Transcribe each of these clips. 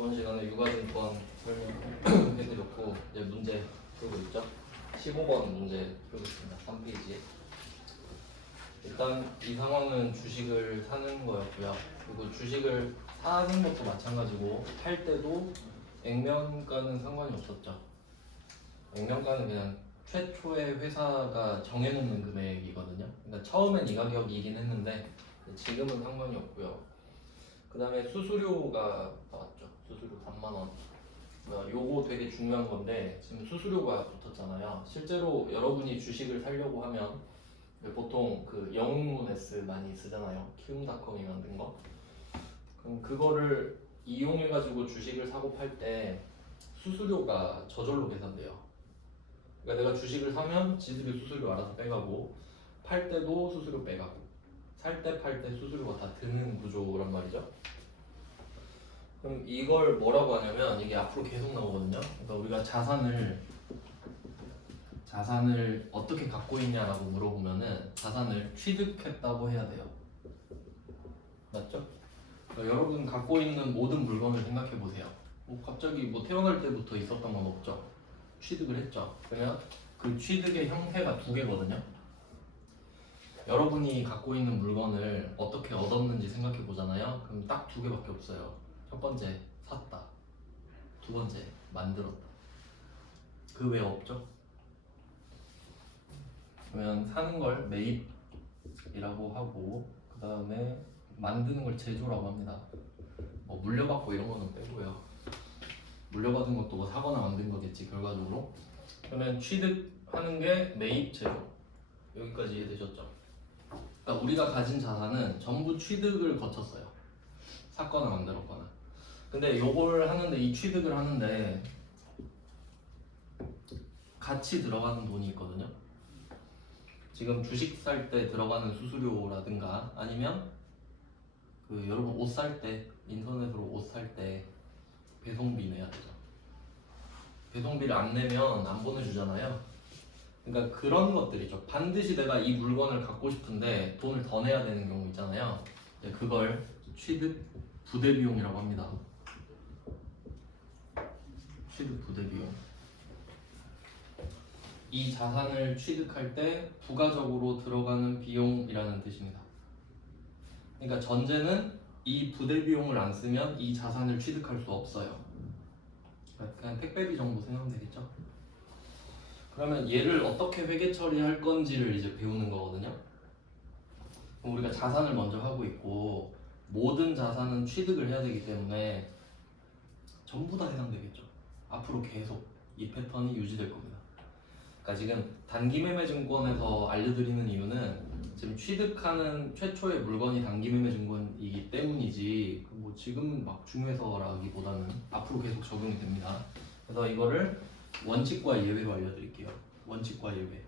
이번 시간에 유가증권 설명해드렸고 이제 문제 풀고 있죠. 15번 문제 풀고 있습니다. 3페이지에. 일단 이 상황은 주식을 사는 거였고요. 그리고 주식을 사는 것도 마찬가지고 팔 때도 액면가는 상관이 없었죠. 액면가는 그냥 최초의 회사가 정해놓는 금액이거든요. 그러니까 처음엔 이 가격이긴 했는데 지금은 상관이 없고요. 그 다음에 수수료가 나왔죠. 수수료 3만 원. 요거 되게 중요한 건데 지금 수수료가 붙었잖아요. 실제로 여러분이 주식을 사려고 하면 보통 그 영웅문 S 많이 쓰잖아요. 키움닷컴이 만든 거. 그럼 그거를 이용해가지고 주식을 사고 팔 때 수수료가 저절로 계산돼요. 그러니까 내가 주식을 사면 지들이 수수료 알아서 빼가고 팔 때도 수수료 빼가고 살 때 팔 때 수수료가 다 드는 구조란 말이죠. 그럼 이걸 뭐라고 하냐면 이게 앞으로 계속 나오거든요. 그러니까 우리가 자산을 어떻게 갖고 있냐라고 물어보면은 자산을 취득했다고 해야 돼요. 맞죠? 그러니까 여러분 갖고 있는 모든 물건을 생각해 보세요. 갑자기 뭐 태어날 때부터 있었던 건 없죠. 취득을 했죠. 그러면 그 취득의 형태가 두 개거든요. 여러분이 갖고 있는 물건을 어떻게 얻었는지 생각해 보잖아요. 그럼 딱 두 개밖에 없어요. 첫 번째, 샀다. 두 번째, 만들었다. 그 외에 없죠? 그러면 사는 걸 매입이라고 하고 그 다음에 만드는 걸 제조라고 합니다. 뭐 물려받고 이런 거는 빼고요. 물려받은 것도 뭐 사거나 만든 거겠지 결과적으로. 그러면 취득하는 게 매입, 제조. 여기까지 이해되셨죠? 그러니까 우리가 가진 자산은 전부 취득을 거쳤어요. 샀거나 만들었거나. 근데 요걸 하는데 이 취득을 하는데 같이 들어가는 돈이 있거든요. 지금 주식 살 때 들어가는 수수료라든가 아니면 그 여러분 옷 살 때 인터넷으로 옷 살 때 배송비 내야 되죠. 배송비를 안 내면 안 보내주잖아요. 그러니까 그런 것들이죠. 반드시 내가 이 물건을 갖고 싶은데 돈을 더 내야 되는 경우 있잖아요. 그걸 취득 부대 비용이라고 합니다. 취득 부대 비용. 이 자산을 취득할 때 부가적으로 들어가는 비용이라는 뜻입니다. 그러니까 전제는 이 부대 비용을 안 쓰면 이 자산을 취득할 수 없어요. 그냥 택배비 정도 생각하면 되겠죠? 그러면 얘를 어떻게 회계 처리할 건지를 이제 배우는 거거든요. 그럼 우리가 자산을 먼저 하고 있고 모든 자산은 취득을 해야 되기 때문에 전부 다 해당되겠죠. 앞으로 계속 이 패턴이 유지될 겁니다. 그러니까 지금 단기매매증권에서 알려드리는 이유는 지금 취득하는 최초의 물건이 단기매매증권이기 때문이지 뭐 지금 막 중요해서라기보다는 앞으로 계속 적용이 됩니다. 그래서 이거를 원칙과 예외로 알려드릴게요. 원칙과 예외.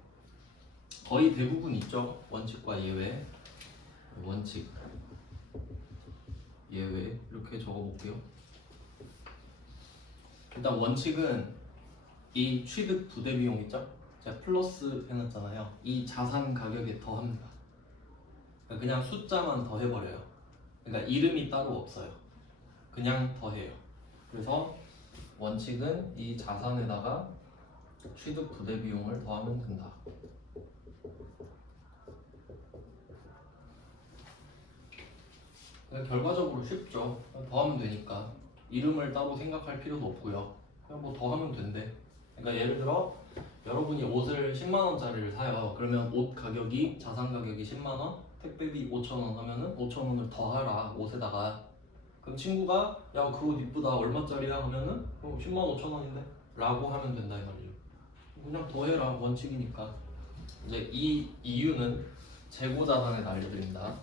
거의 대부분 있죠. 원칙과 예외. 원칙, 예외 이렇게 적어볼게요. 일단 원칙은 이 취득 부대 비용 있죠? 제가 플러스 해놨잖아요. 이 자산 가격에 더합니다. 그냥 숫자만 더해버려요. 그러니까 이름이 따로 없어요. 그냥 더해요. 그래서 원칙은 이 자산에다가 취득 부대 비용을 더하면 된다. 결과적으로 쉽죠. 더하면 되니까 이름을 따로 생각할 필요도 없고요. 그냥 뭐 더하면 된대. 그러니까 예를 들어 여러분이 옷을 10만 원짜리를 사요. 그러면 옷 가격이 자산 가격이 10만 원, 택배비 5천 원 하면은 5천 원을 더하라 옷에다가. 그럼 친구가 야 그 옷 이쁘다 얼마짜리야 하면은 10만 5천 원인데 라고 하면 된다 이 말이죠. 그냥 더해라 원칙이니까. 이제 이 이유는 재고 자산에 알려드립니다.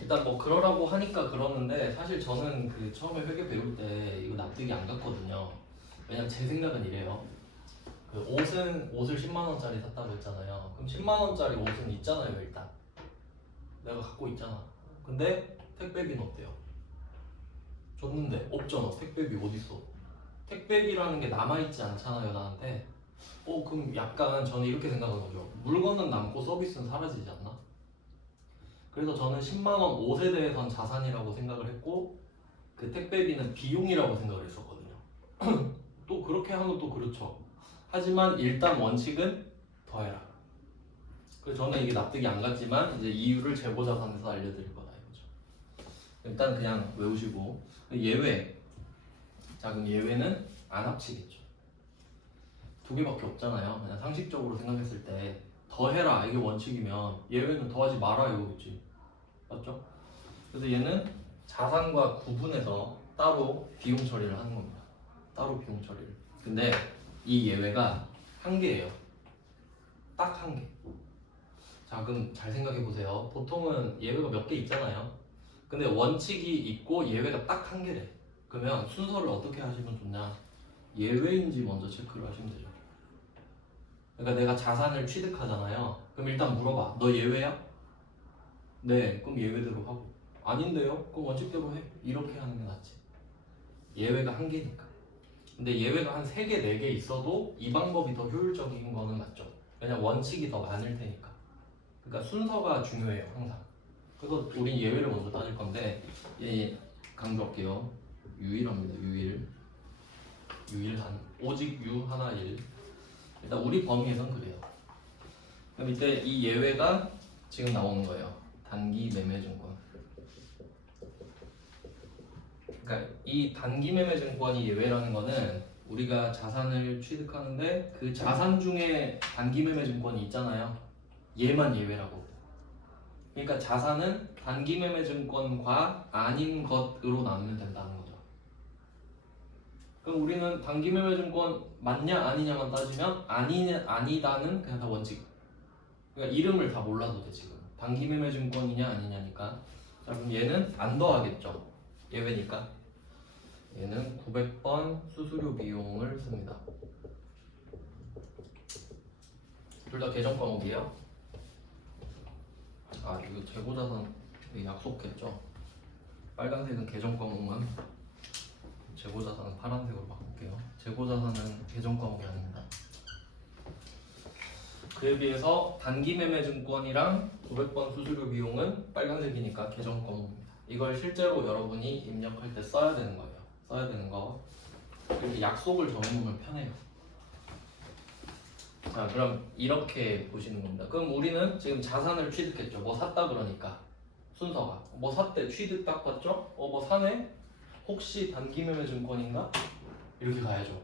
일단 뭐 그러라고 하니까 그러는데 사실 저는 그 처음에 회계 배울 때 이거 납득이 안 갔거든요. 왜냐면 제 생각은 이래요. 그 옷을 10만 원짜리 샀다고 했잖아요. 그럼 10만 원짜리 옷은 있잖아요 일단. 내가 갖고 있잖아. 근데 택배비는 어때요? 줬는데 없잖아. 택배비 어딨어? 택배비라는 게 남아있지 않잖아요 나한테. 그럼 약간 저는 이렇게 생각하는 거죠. 물건은 남고 서비스는 사라지지 않나? 그래서 저는 10만 원 5세대에선 자산이라고 생각을 했고 그 택배비는 비용이라고 생각을 했었거든요. 또 그렇게 하면 또 그렇죠. 하지만 일단 원칙은 더해라. 그래서 저는 이게 납득이 안 갔지만 이제 이유를 재고자산에서 알려드릴 거다 이거죠. 일단 그냥 외우시고 예외. 자 그럼 예외는 안 합치겠죠. 두 개밖에 없잖아요. 그냥 상식적으로 생각했을 때 더해라 이게 원칙이면 예외는 더하지 마라 이거겠지. 맞죠? 그래서 얘는 자산과 구분해서 따로 비용 처리를 하는 겁니다. 따로 비용 처리를. 근데 이 예외가 한 개예요. 딱 한 개. 자 그럼 잘 생각해 보세요. 보통은 예외가 몇 개 있잖아요. 근데 원칙이 있고 예외가 딱 한 개래. 그러면 순서를 어떻게 하시면 좋냐? 예외인지 먼저 체크를 하시면 되죠. 그러니까 내가 자산을 취득하잖아요. 그럼 일단 물어봐. 너 예외야? 네. 그럼 예외대로 하고. 아닌데요? 그럼 원칙대로 해. 이렇게 하는 게 낫지. 예외가 한 개니까. 근데 예외가 한 3개, 4개 있어도 이 방법이 더 효율적인 거는 맞죠. 왜냐면 원칙이 더 많을 테니까. 그러니까 순서가 중요해요, 항상. 그래서 우린 예외를 먼저 따질 건데 강조할게요. 유일합니다. 유일한. 오직 유 하나 일. 일단 우리 범위에선 그래요. 그럼 이때 이 예외가 지금 나오는 거예요. 단기 매매 증권. 그러니까 이 단기 매매 증권이 예외라는 거는 우리가 자산을 취득하는데 그 자산 중에 단기 매매 증권이 있잖아요. 얘만 예외라고. 그러니까 자산은 단기 매매 증권과 아닌 것으로 나누면 된다는 거죠. 그럼 우리는 단기 매매 증권 맞냐 아니냐만 따지면 아니다는 그냥 다 원칙. 그러니까 이름을 다 몰라도 돼 지금. 단기 매매 증권이냐 아니냐니까. 자 그럼 얘는 안 더하겠죠. 예외니까. 얘는 900번 수수료 비용을 씁니다. 둘 다 계정 과목이에요. 아 이거 재고자산 약속했죠. 빨간색은 계정 과목만, 재고자산은 파란색으로 바꿀게요. 재고자산은 계정 과목이 아닙니다. 그에 비해서 단기 매매 증권이랑 900번 수수료 비용은 빨간색이니까 계정 과목입니다. 이걸 실제로 여러분이 입력할 때 써야 되는 거예요. 써야 되는 거. 이렇게 약속을 정해놓으면 편해요. 자 그럼 이렇게 보시는 겁니다. 그럼 우리는 지금 자산을 취득했죠. 뭐 샀다 그러니까 순서가 뭐 샀대. 취득 딱 봤죠? 뭐 사네? 혹시 단기 매매 증권인가? 이렇게 가야죠.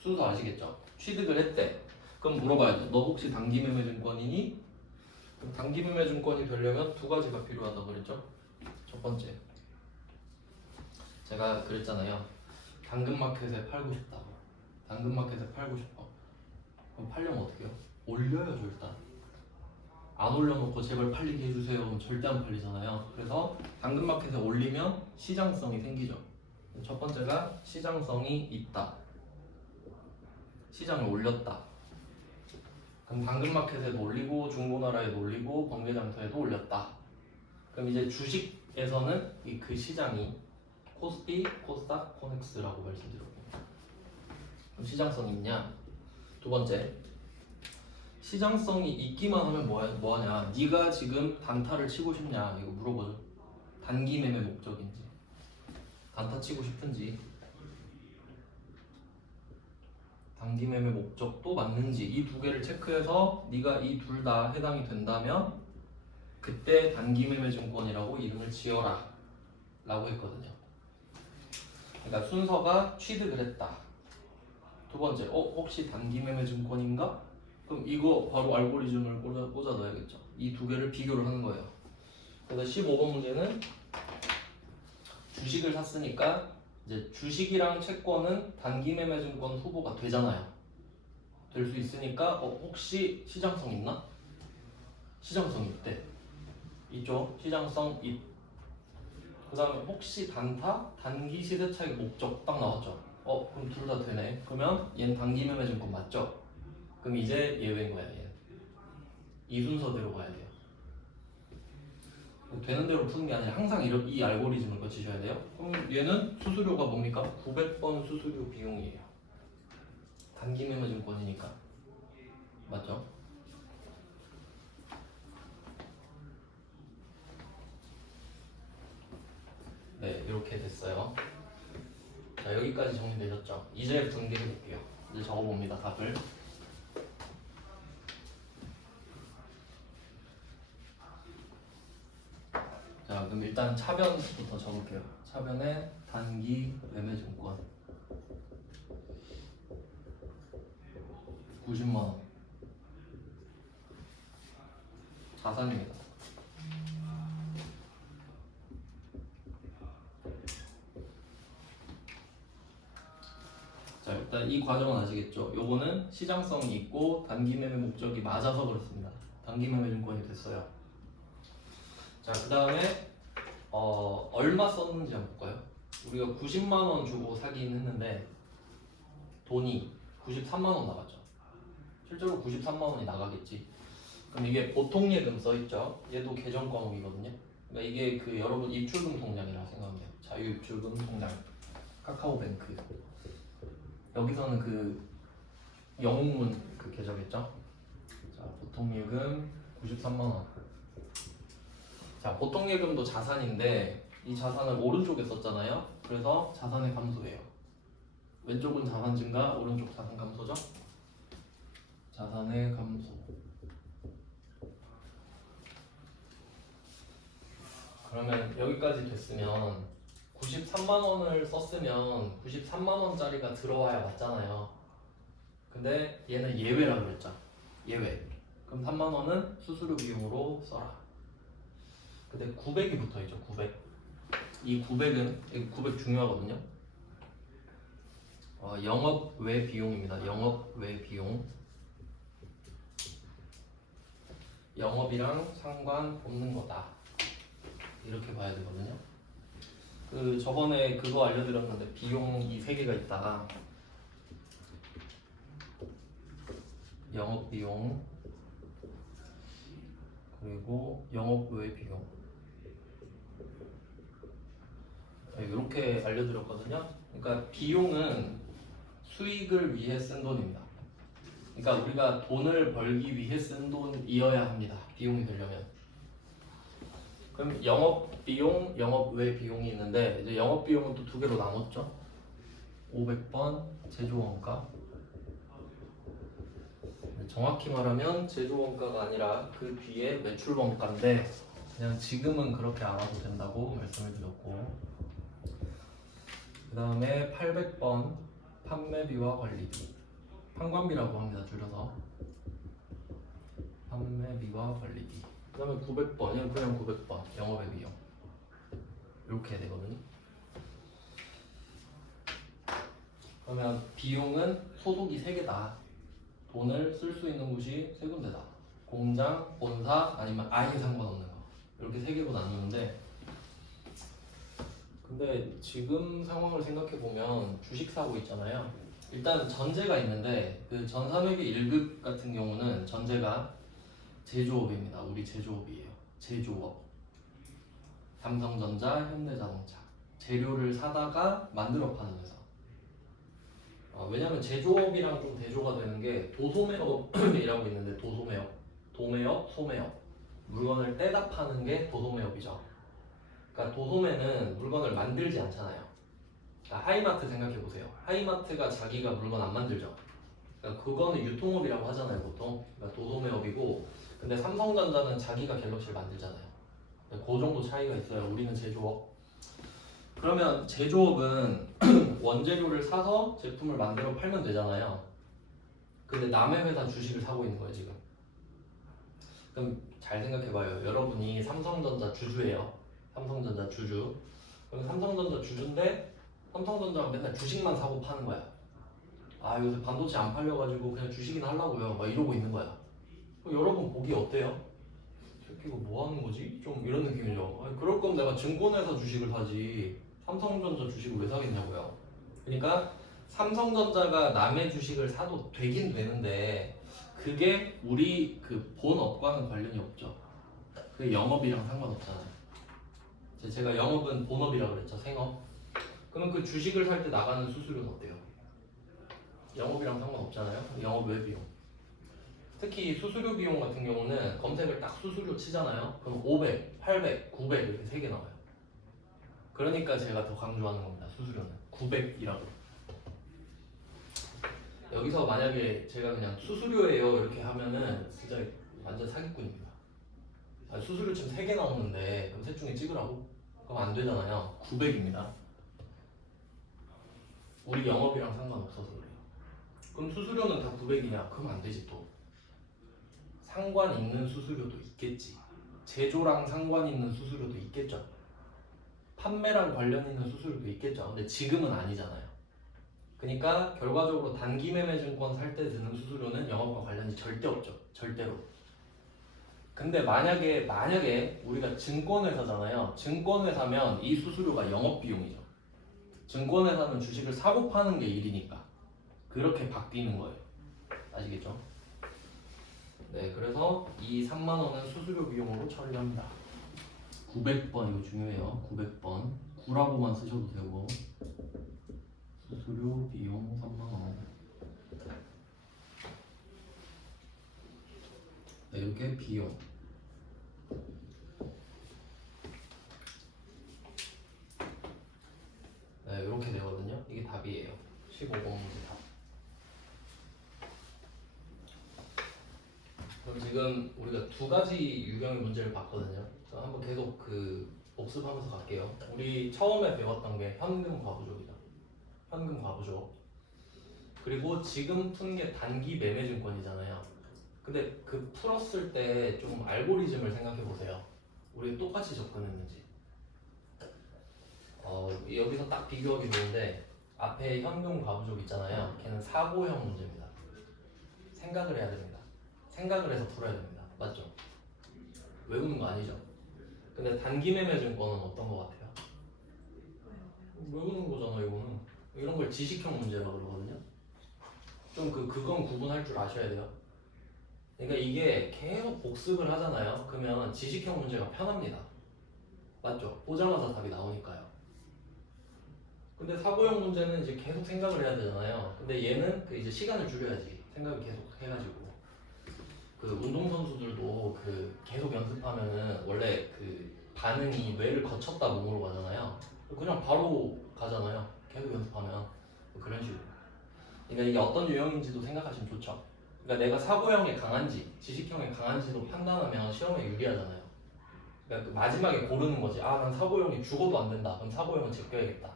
순서 아시겠죠? 취득을 했대. 그럼 물어봐야죠. 너 혹시 단기 매매 증권이니? 그럼 단기 매매 증권이 되려면 두 가지가 필요하다고 그랬죠? 첫 번째, 제가 그랬잖아요. 당근마켓에 팔고 싶다고. 당근마켓에 팔고 싶어. 그럼 팔려면 어떻게 해요? 올려야죠 일단. 안 올려놓고 제발 팔리게 해주세요. 그럼 절대 안 팔리잖아요. 그래서 당근마켓에 올리면 시장성이 생기죠. 첫 번째가 시장성이 있다. 시장을 올렸다. 그럼 당근마켓에도 올리고 중고나라에도 올리고 번개장터에도 올렸다. 그럼 이제 주식에서는 그 시장이 코스피, 코스닥, 코넥스라고 말씀드렸고, 그럼 시장성이 있냐? 두 번째, 시장성이 있기만 하면 뭐하냐? 네가 지금 단타를 치고 싶냐? 이거 물어보죠. 단기 매매 목적인지, 단타 치고 싶은지, 단기 매매 목적도 맞는지 이 두 개를 체크해서 네가 이 둘 다 해당이 된다면 그때 단기 매매 증권이라고 이름을 지어라 라고 했거든요. 그러니까 순서가 취득을 했다. 두 번째, 혹시 단기 매매 증권인가? 그럼 이거 바로 알고리즘을 꽂아 넣어야겠죠. 이 두 개를 비교를 하는 거예요. 그래서 15번 문제는 주식을 샀으니까 이제 주식이랑 채권은 단기 매매 증권 후보가 되잖아요. 될 수 있으니까 혹시 시장성 있나? 시장성 있대. 있죠? 시장성 있. 그 다음에 혹시 단타? 단기 시세 차익 목적 딱 나왔죠. 그럼 둘 다 되네. 그러면 얘는 단기 매매 증권 맞죠? 그럼 이제 예외인 거야 얘. 이 순서대로 가야 돼요. 되는 대로 푸는 게 아니라 항상 이 알고리즘을 거치셔야 돼요. 그럼 얘는 수수료가 뭡니까? 900번 수수료 비용이에요. 단기 매매 증권이니까. 맞죠? 됐어요. 자, 여기까지 정리되셨죠? 이제 분개해 볼게요. 이제 적어봅니다, 답을. 자, 그럼 일단 차변부터 적을게요. 차변에 단기 매매증권 90만 원 자산입니다. 자, 일단 이 과정은 아시겠죠? 요거는 시장성이 있고 단기 매매 목적이 맞아서 그렇습니다. 단기 매매 증권이 됐어요. 자, 그 다음에 얼마 썼는지 한번 볼까요? 우리가 90만 원 주고 사긴 했는데 돈이 93만 원 나갔죠. 실제로 93만 원이 나가겠지. 그럼 이게 보통 예금 써 있죠. 얘도 계정 과목이거든요. 그러니까 이게 그 여러분 입출금 통장이라고 생각하면 돼요. 자유 입출금 통장, 카카오뱅크. 여기서는 그 영웅문 그 계좌겠죠. 자, 보통 예금 93만 원. 자, 보통 예금도 자산인데 이 자산을 오른쪽에 썼잖아요. 그래서 자산의 감소예요. 왼쪽은 자산 증가, 오른쪽 자산 감소죠. 자산의 감소. 그러면 여기까지 됐으면 93만 원을 썼으면 93만 원짜리가 들어와야 맞잖아요. 근데 얘는 예외라고 그랬죠. 예외. 그럼 3만 원은 수수료 비용으로 써라. 근데 900이 붙어 있죠. 900. 이 900은 900 중요하거든요. 영업 외 비용입니다. 영업 외 비용. 영업이랑 상관 없는 거다. 이렇게 봐야 되거든요. 그 저번에 그거 알려드렸는데 비용이 3개가 있다. 영업 비용 그리고 영업 외 비용. 이렇게 알려드렸거든요. 그러니까 비용은 수익을 위해 쓴 돈입니다. 그러니까 우리가 돈을 벌기 위해 쓴 돈이어야 합니다. 비용이 되려면. 그럼 영업 비용, 영업 외 비용이 있는데 이제 영업 비용은 또 2개로 나눴죠. 500번 제조 원가. 정확히 말하면 제조 원가가 아니라 그 뒤에 매출 원가인데 그냥 지금은 그렇게 알아도 된다고 말씀을 드렸고, 그 다음에 800번 판매비와 관리비, 판관비라고 합니다. 줄여서 판매비와 관리비. 그 다음에 900번이면 그냥 900번 영업의 비용. 이렇게 해야 되거든요. 그러면 비용은 소속이 3개다. 돈을 쓸 수 있는 곳이 3군데다. 공장, 본사, 아니면 아예 상관없는 거. 이렇게 3개로 나누는데, 근데 지금 상황을 생각해 보면 주식 사고 있잖아요. 일단 전제가 있는데 그 전산회계 1급 같은 경우는 전제가 제조업입니다. 우리 제조업이에요. 제조업. 삼성전자, 현대자동차. 재료를 사다가 만들어 파는 회사. 왜냐면 제조업이랑 좀 대조가 되는 게 도소매업이라고 있는데, 도소매업, 도매업, 소매업. 물건을 떼다 파는 게 도소매업이죠. 그러니까 도소매는 물건을 만들지 않잖아요. 그러니까 하이마트 생각해 보세요. 하이마트가 자기가 물건 안 만들죠. 그러니까 그거는 유통업이라고 하잖아요, 보통. 그러니까 도소매업이고, 근데 삼성전자는 자기가 갤럭시를 만들잖아요. 그 정도 차이가 있어요. 우리는 제조업. 그러면 제조업은 원재료를 사서 제품을 만들어 팔면 되잖아요. 근데 남의 회사 주식을 사고 있는 거예요, 지금. 그럼 잘 생각해봐요. 여러분이 삼성전자 주주예요. 삼성전자 주주. 그럼 삼성전자 주주인데 삼성전자가 맨날 주식만 사고 파는 거야. 아, 요새 반도체 안 팔려가지고 그냥 주식이나 하려고요. 막 이러고 있는 거야. 여러분 보기 어때요? 이거 뭐 하는 거지? 좀 이런 느낌이죠. 아니, 그럴 거면 내가 증권회사 주식을 사지 삼성전자 주식을 왜 사겠냐고요. 그러니까 삼성전자가 남의 주식을 사도 되긴 되는데 그게 우리 그 본업과는 관련이 없죠. 그게 영업이랑 상관없잖아요. 제가 영업은 본업이라고 그랬죠. 생업. 그러면 그 주식을 살 때 나가는 수수료는 어때요? 영업이랑 상관없잖아요. 영업 외 비용. 특히 수수료 비용 같은 경우는 검색을 딱 수수료 치잖아요. 그럼 500, 800, 900 이렇게 3개 나와요. 그러니까 제가 더 강조하는 겁니다. 수수료는 900이라고. 여기서 만약에 제가 그냥 수수료예요 이렇게 하면은 진짜 완전 사기꾼입니다. 수수료 지금 3개 나오는데 그럼 셋 중에 찍으라고? 그럼 안 되잖아요. 900입니다. 우리 영업이랑 상관없어서 그래요. 그럼 수수료는 다 900이냐? 그럼 안 되지 또. 상관 있는 수수료도 있겠지. 제조랑 상관 있는 수수료도 있겠죠. 판매랑 관련 있는 수수료도 있겠죠. 근데 지금은 아니잖아요. 그러니까 결과적으로 단기 매매 증권 살 때 드는 수수료는 영업과 관련이 절대 없죠. 절대로. 근데 만약에 우리가 증권회사잖아요. 증권회사면 이 수수료가 영업비용이죠. 증권회사는 주식을 사고 파는 게 일이니까 그렇게 바뀌는 거예요. 아시겠죠? 네, 그래서 이 3만 원은 수수료 비용으로 처리합니다. 900번 이거 중요해요. 900번 9라고만 쓰셔도 되고 수수료 비용 3만 원. 네, 이렇게 비용. 네, 이렇게 되거든요. 이게 답이에요. 15번 문제 답. 그럼 지금 우리가 2가지 유형의 문제를 봤거든요. 그래서 한번 계속 복습하면서 갈게요. 우리 처음에 배웠던 게 현금 과부족이다. 현금 과부족. 그리고 지금 푼 게 단기 매매 증권이잖아요. 근데 풀었을 때 좀 알고리즘을 생각해 보세요. 우리 똑같이 접근했는지. 여기서 딱 비교하기 좋은데 앞에 현금 과부족 있잖아요. 걔는 사고형 문제입니다. 생각을 해야 됩니다. 생각을 해서 풀어야 됩니다. 맞죠? 외우는 거 아니죠? 근데 단기 매매 증권은 어떤 거 같아요? 외우는 거잖아 이거는. 이런 걸 지식형 문제라고 그러거든요. 좀 그건 구분할 줄 아셔야 돼요. 그러니까 이게 계속 복습을 하잖아요. 그러면 지식형 문제가 편합니다. 맞죠? 보자마자 답이 나오니까요. 근데 사고형 문제는 이제 계속 생각을 해야 되잖아요. 근데 얘는 이제 시간을 줄여야지. 생각을 계속 해가지고. 운동선수들도 계속 연습하면은 원래 반응이 뇌를 거쳤다 몸으로 가잖아요. 그냥 바로 가잖아요. 계속 연습하면. 그런 식으로. 그러니까 이게 어떤 유형인지도 생각하시면 좋죠. 그러니까 내가 사고형에 강한지, 지식형에 강한지도 판단하면 시험에 유리하잖아요. 그러니까 마지막에 고르는 거지. 난 사고형이 죽어도 안 된다. 그럼 사고형은 제껴야겠다.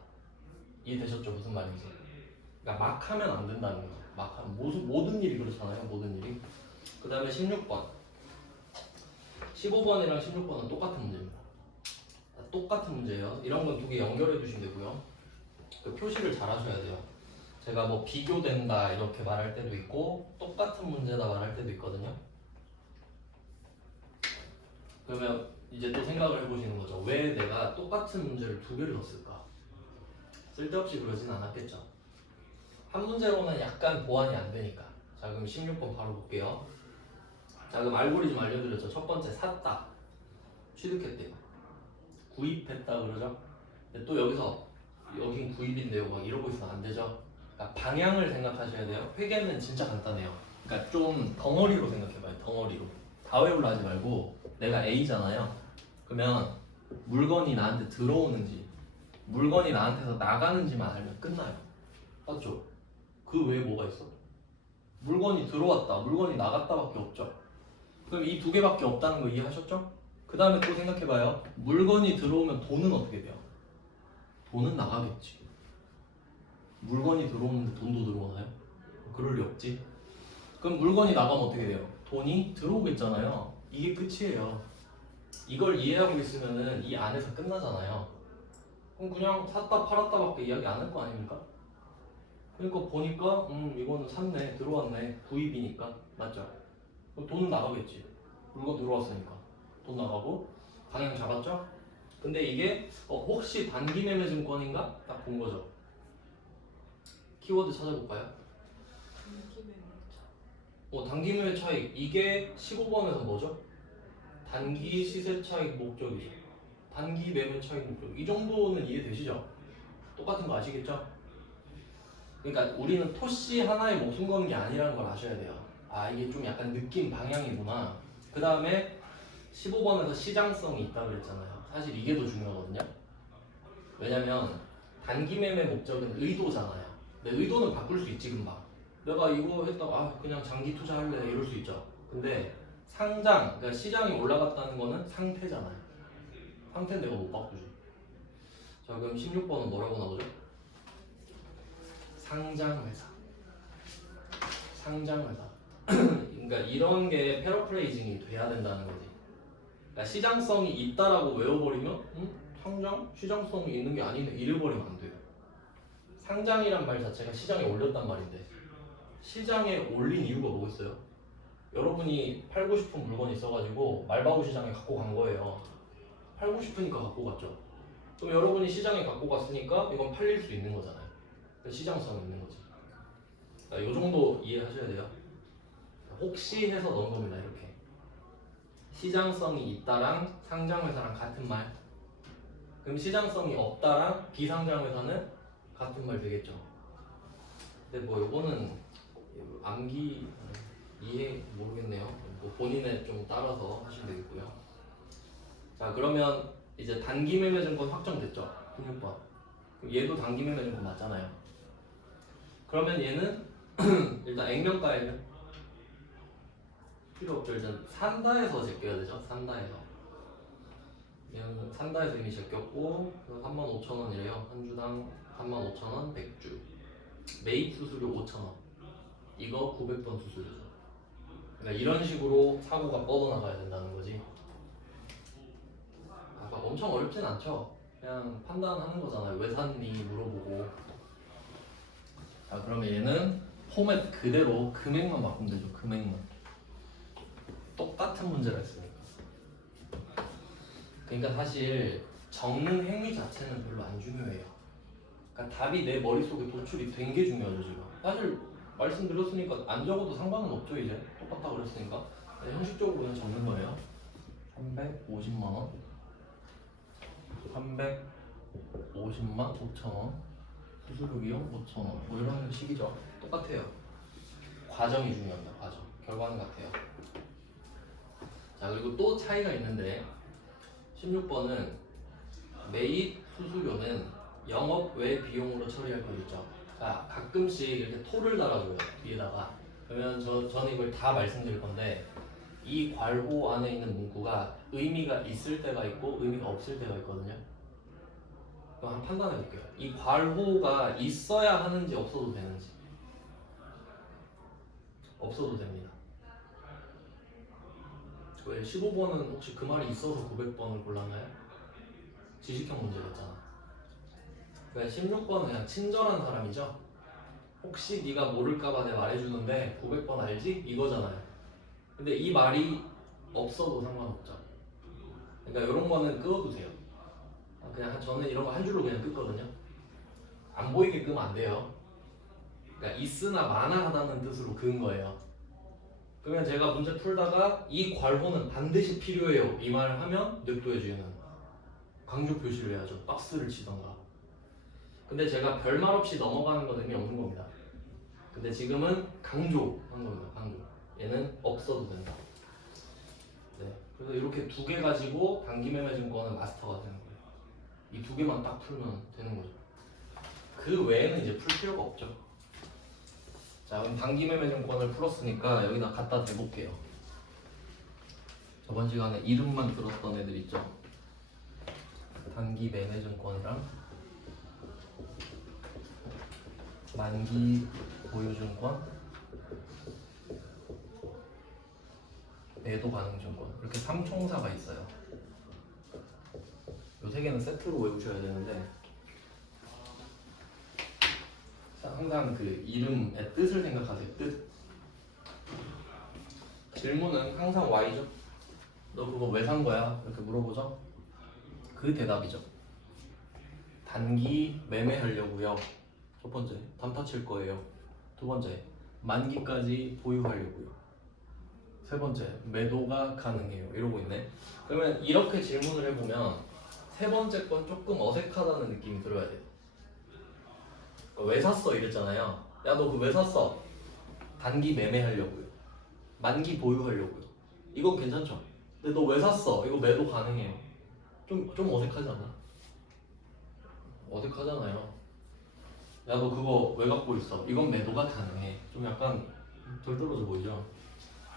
이해되셨죠? 무슨 말인지. 그러니까 막 하면 안 된다는 거죠. 막 하면 모든 일이 그렇잖아요. 모든 일이. 그 다음에 16번. 15번이랑 16번은 똑같은 문제입니다. 똑같은 문제예요. 이런 건 2개 연결해 두시면 되고요. 표시를 잘 하셔야 돼요. 제가 뭐 비교된다 이렇게 말할 때도 있고 똑같은 문제다 말할 때도 있거든요. 그러면 이제 또 생각을 해보시는 거죠. 왜 내가 똑같은 문제를 2개를 넣었을까? 쓸데없이 그러진 않았겠죠. 한 문제로는 약간 보완이 안 되니까. 자, 그럼 16번 바로 볼게요. 자, 그럼 알고리즘 알려드렸죠. 첫 번째 샀다, 취득했대요. 구입했다 그러죠. 근데 또 여긴 구입인데요. 막 이러고 있으면 안 되죠. 그러니까 방향을 생각하셔야 돼요. 회계는 진짜 간단해요. 그러니까 좀 덩어리로 생각해봐요. 덩어리로. 다 외우려 하지 말고 내가 A잖아요. 그러면 물건이 나한테 들어오는지 물건이 나한테서 나가는지만 알면 끝나요. 맞죠? 그 외에 뭐가 있어? 물건이 들어왔다, 물건이 나갔다밖에 없죠. 그럼 이 2개밖에 없다는 거 이해하셨죠? 그 다음에 또 생각해봐요. 물건이 들어오면 돈은 어떻게 돼요? 돈은 나가겠지. 물건이 들어오는데 돈도 들어오나요? 그럴 리 없지. 그럼 물건이 나가면 어떻게 돼요? 돈이 들어오겠잖아요. 이게 끝이에요. 이걸 이해하고 있으면은 이 안에서 끝나잖아요. 그럼 그냥 샀다 팔았다밖에 이야기 안 할 거 아닙니까? 그러니까 보니까 이거는 샀네, 들어왔네, 구입이니까. 맞죠? 그럼 돈은 나가겠지. 물건 들어왔으니까 돈 나가고. 방향 잡았죠? 근데 이게 혹시 단기 매매 증권인가? 딱 본 거죠. 키워드 찾아볼까요? 단기 매매 차익. 이게 15번에서 뭐죠? 단기 시세 차익 목적이죠. 단기 매매 차익 목적. 이 정도는 이해되시죠? 똑같은 거 아시겠죠? 그러니까 우리는 토씨 하나에 목숨 거는 게 아니라는 걸 아셔야 돼요. 이게 좀 약간 느낌 방향이구나. 그 다음에 15번에서 시장성이 있다고 그랬잖아요. 사실 이게 더 중요하거든요. 왜냐면 단기 매매 목적은 의도잖아요. 근데 의도는 바꿀 수 있지 금방. 내가 이거 했다가 그냥 장기 투자할래 이럴 수 있죠. 근데 상장, 그러니까 시장이 올라갔다는 거는 상태잖아요. 상태는 내가 못 바꾸지. 자 그럼 16번은 뭐라고 나오죠? 상장회사. 상장회사. 그러니까 이런 게 패러프레이징이 돼야 된다는 거지. 그러니까 시장성이 있다라고 외워버리면 상장? 시장성이 있는 게 아니네 이래버리면 안 돼요. 상장이란 말 자체가 시장에 올렸단 말인데 시장에 올린 이유가 뭐겠어요? 여러분이 팔고 싶은 물건이 있어가지고 말바구 시장에 갖고 간 거예요. 팔고 싶으니까 갖고 갔죠. 그럼 여러분이 시장에 갖고 갔으니까 이건 팔릴 수 있는 거잖아요. 시장성이 있는 거지. 이 정도 이해하셔야 돼요. 혹시 해서 넣은 겁니다. 이렇게 시장성이 있다랑 상장회사랑 같은 말. 그럼 시장성이 없다랑 비상장회사는 같은 말 되겠죠. 근데 뭐 이거는 암기 이해 모르겠네요. 뭐 본인에 좀 따라서 하시면 되겠고요. 자 그러면 이제 단기 매매 증권 확정됐죠. 16번. 그럼 얘도 단기 매매 증권 맞잖아요. 그러면 얘는 일단 액면가액은 필요 없죠. 일단 산다에서 제껴야 되죠. 산다에서. 얘는 산다에서 이미 제꼈고 35,000원이래요. 한 주당 35,000원 100주. 매입 수수료 5,000원. 이거 900번 수수료죠. 그러니까 이런 식으로 사고가 뻗어나가야 된다는 거지. 엄청 어렵진 않죠. 그냥 판단하는 거잖아요. 왜 샀니 물어보고. 자 그러면 얘는 포맷 그대로 금액만 바꾸면 되죠. 금액만. 똑같은 문제가 있으니까. 그러니까 사실 적는 행위 자체는 별로 안 중요해요. 그러니까 답이 내 머릿속에 도출이 된 게 중요하죠 지금. 사실 말씀드렸으니까 안 적어도 상관은 없죠 이제. 똑같다 그랬으니까. 형식적으로 그냥 적는 거예요. 350만 원. 350만 5천원. 수수료 비용 5천원. 뭐 이런 식이죠. 똑같아요. 과정이 중요합니다. 과정. 결과는 같아요. 자 그리고 또 차이가 있는데 16번은 매입 수수료는 영업 외 비용으로 처리할 거 있죠. 자 가끔씩 이렇게 토를 달아줘요 뒤에다가. 그러면 저는 이걸 다 말씀드릴 건데 이 괄호 안에 있는 문구가 의미가 있을 때가 있고 의미가 없을 때가 있거든요. 그럼 한번 판단해 볼게요. 이 괄호가 있어야 하는지 없어도 되는지. 없어도 됩니다. 왜 15번은 혹시 그 말이 있어서 900번을 골랐나요? 지식형 문제였잖아. 그러니까 16번은 그냥 친절한 사람이죠. 혹시 네가 모를까봐 내가 말해주는데 900번 알지? 이거잖아요. 근데 이 말이 없어도 상관없죠. 그러니까 이런 거는 끄어도 돼요. 그냥 저는 이런 거 한 줄로 그냥 끄거든요. 안 보이게 끄면 안 돼요. 그러니까 있으나 마나하다는 뜻으로 그은 거예요. 그러면 제가 문제 풀다가 이 괄호는 반드시 필요해요 이 말을 하면 늑도의 주인은 강조 표시를 해야죠. 박스를 치던가. 근데 제가 별말 없이 넘어가는 건 의미 없는 겁니다. 근데 지금은 강조한 겁니다. 강조. 얘는 없어도 된다. 네. 그래서 이렇게 두 개 가지고 단기 매매 증권은 마스터가 되는 거예요. 이 두 개만 딱 풀면 되는 거죠. 그 외에는 이제 풀 필요가 없죠. 자 그럼 단기 매매 증권을 풀었으니까 여기다 갖다 대볼게요. 저번 시간에 이름만 들었던 애들 있죠. 단기 매매 증권이랑 만기 보유 증권, 매도 가능 증권 이렇게 3총사가 있어요. 이 세 개는 세트로 외우셔야 되는데 자, 항상 그 이름의 뜻을 생각하세요. 뜻. 질문은 항상 Y죠. 너 그거 왜 산 거야? 이렇게 물어보죠. 그 대답이죠. 단기 매매하려고요. 첫 번째, 단타 칠 거예요. 두 번째, 만기까지 보유하려고요. 세 번째, 매도가 가능해요. 이러고 있네. 그러면 이렇게 질문을 해보면 세 번째 건 조금 어색하다는 느낌이 들어야 돼요. 왜 샀어? 이랬잖아요. 야, 너 그거 왜 샀어? 단기 매매하려고요. 만기 보유하려고요. 이건 괜찮죠? 근데 너 왜 샀어? 이거 매도 가능해요. 좀 어색하지 않나? 어색하잖아요. 야, 너 그거 왜 갖고 있어? 이건 매도가 가능해. 좀 약간 덜 떨어져 보이죠?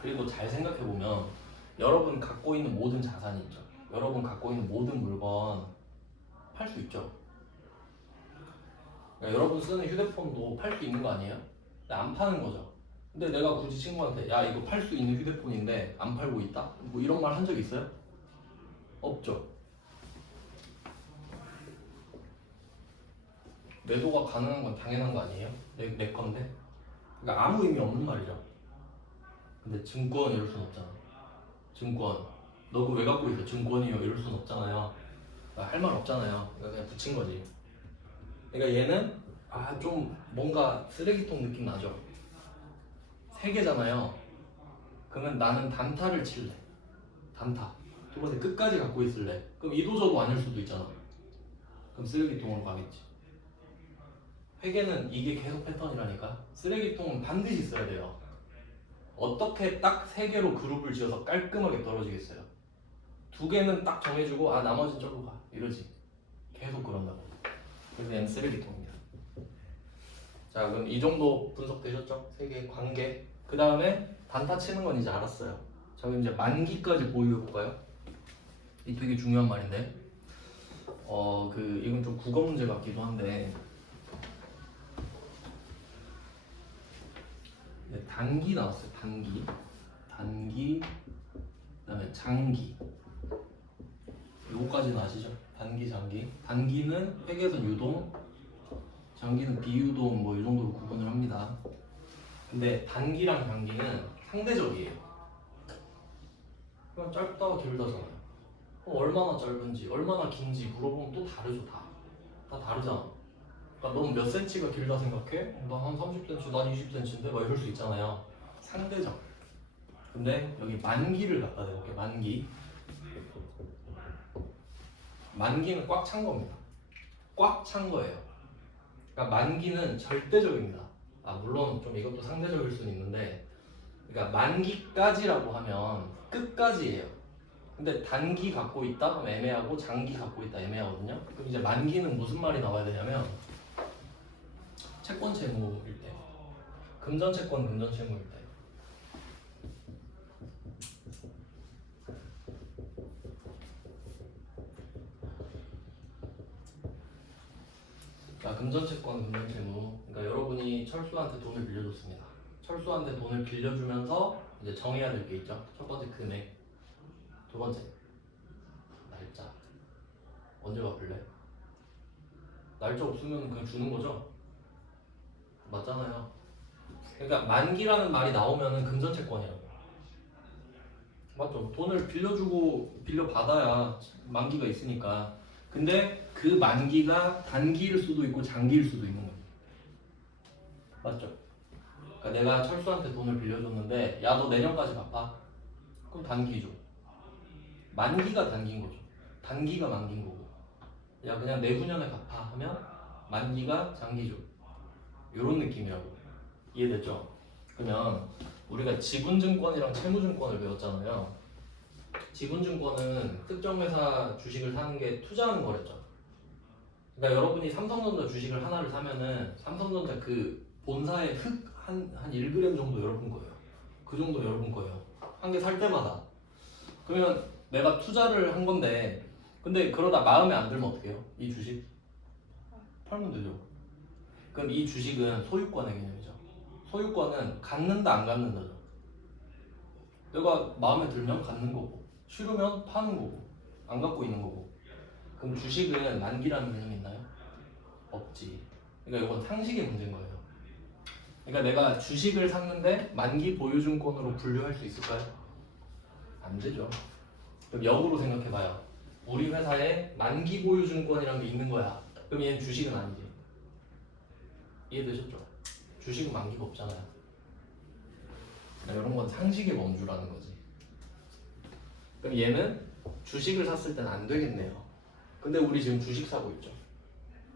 그리고 잘 생각해보면 여러분 갖고 있는 모든 자산이 있죠. 여러분 갖고 있는 모든 물건 팔 수 있죠. 그러니까 여러분 쓰는 휴대폰도 팔 수 있는 거 아니에요? 근데 안 파는 거죠. 근데 내가 굳이 친구한테 야 이거 팔 수 있는 휴대폰인데 안 팔고 있다? 뭐 이런 말 한 적 있어요? 없죠. 매도가 가능한 건 당연한 거 아니에요? 내 건데. 그러니까 아무 의미 없는 말이죠. 근데 증권 이럴 순 없잖아. 증권 너 그거 왜 갖고 있어? 증권이요 이럴 순 없잖아요. 할 말 없잖아요. 그냥 붙인 거지. 그러니까 얘는 좀 뭔가 쓰레기통 느낌 나죠. 세 개잖아요. 그러면 나는 단타를 칠래. 단타. 두 번째 끝까지 갖고 있을래. 그럼 이도저도 아닐 수도 있잖아. 그럼 쓰레기통으로 가겠지. 회계는 이게 계속 패턴이라니까. 쓰레기통은 반드시 써야 돼요. 어떻게 딱 세 개로 그룹을 지어서 깔끔하게 떨어지겠어요. 두 개는 딱 정해주고 나머지는 저로 가 이러지. 계속 그런다고. 그래서 얘는 쓰레기통입니다. 자, 그럼 이 정도 분석되셨죠? 세 개의 관계. 그 다음에 단타 치는 건 이제 알았어요. 자, 그럼 이제 만기까지 보유해볼까요? 이 되게 중요한 말인데 이건 좀 국어 문제 같기도 한데 단기 나왔어요. 단기 그다음에 장기. 요거까지는 아시죠? 단기, 장기. 단기는 회계선 유동, 장기는 비유동 뭐 이 정도로 구분을 합니다. 근데 단기랑 장기는 상대적이에요. 그냥 짧다 길다잖아요. 얼마나 짧은지 얼마나 긴지 물어보면 또 다르죠. 다 다르잖아. 그러니까 넌 몇 센치가 길다 생각해? 난 한 30cm, 난 20cm인데 막 이럴 수 있잖아요. 상대적. 근데 여기 만기를 갖다 대볼게. 만기는 꽉 찬 겁니다. 꽉 찬 거예요. 그러니까 만기는 절대적입니다. 물론 좀 이것도 상대적일 수는 있는데, 그러니까 만기까지라고 하면 끝까지예요. 근데 단기 갖고 있다 그럼 애매하고 장기 갖고 있다 애매하거든요. 그럼 이제 만기는 무슨 말이 나와야 되냐면 채권 채무일 때, 금전 채권 금전 채무일 때. 자, 금전 채권 금전 채무. 그러니까 여러분이 철수한테 돈을 빌려줬습니다. 철수한테 돈을 빌려주면서 이제 정해야 될 게 있죠. 첫 번째 금액, 두 번째 날짜. 언제 갚을래? 날짜 없으면 그냥 주는 거죠. 맞잖아요. 그러니까 만기라는 말이 나오면은 금전채권이라고. 맞죠? 돈을 빌려주고 빌려받아야 만기가 있으니까. 근데 그 만기가 단기일 수도 있고 장기일 수도 있는 거죠. 맞죠? 그러니까 내가 철수한테 돈을 빌려줬는데 야 너 내년까지 갚아. 그럼 단기죠. 만기가 단기인 거죠. 단기가 만기인 거고. 야 그냥 내후년에 갚아 하면 만기가 장기죠. 이런 느낌이라고. 이해됐죠? 그러면 우리가 지분증권이랑 채무증권을 배웠잖아요. 지분증권은 특정 회사 주식을 사는 게 투자하는 거랬죠. 그러니까 여러분이 삼성전자 주식을 하나를 사면은 삼성전자 그 본사의 흙 한 1g 정도 여러분 거예요. 그 정도 여러분 거예요. 한 개 살 때마다. 그러면 내가 투자를 한 건데 근데 그러다 마음에 안 들면 어떡해요? 이 주식? 팔면 되죠. 그럼 이 주식은 소유권의 개념이죠. 소유권은 갖는다 안 갖는다죠. 내가 마음에 들면 갖는 거고 싫으면 파는 거고 안 갖고 있는 거고. 그럼 주식은 만기라는 개념이 있나요? 없지. 그러니까 이건 상식의 문제인 거예요. 그러니까 내가 주식을 샀는데 만기 보유증권으로 분류할 수 있을까요? 안 되죠. 그럼 역으로 생각해봐요. 우리 회사에 만기 보유증권이란 게 있는 거야. 그럼 얘는 주식은 아니지. 이해되셨죠? 주식은 만기가 없잖아요. 이런 건 상식의 범주라는 거지. 그럼 얘는 주식을 샀을 땐 안 되겠네요. 근데 우리 지금 주식 사고 있죠.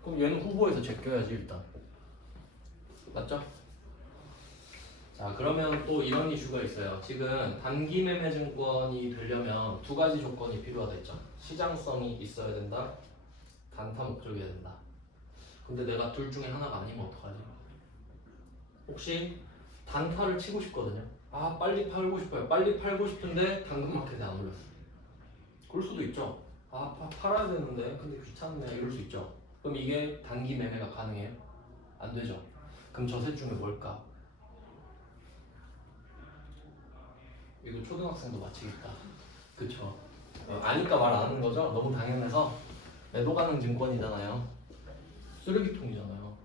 그럼 얘는 후보에서 제껴야지 일단. 맞죠? 자, 그러면 또 이런 이슈가 있어요. 지금 단기 매매 증권이 되려면 두 가지 조건이 필요하다 했죠. 시장성이 있어야 된다. 단타 목적이어야 된다. 근데 내가 둘 중에 하나가 아니면 어떡하지? 혹시 단타를 치고 싶거든요. 아 빨리 팔고 싶어요. 빨리 팔고 싶은데 당근마켓에 안 올렸어. 그럴 수도 있죠. 아 팔아야 되는데 근데 귀찮네 이럴 수 있죠. 그럼 이게 단기 매매가 가능해요? 안 되죠. 그럼 저 셋 중에 뭘까? 이거 초등학생도 맞히겠다. 그쵸? 아니까 말 안 하는 거죠? 너무 당연해서. 매도 가능 증권이잖아요. 쓰레기통이잖아요.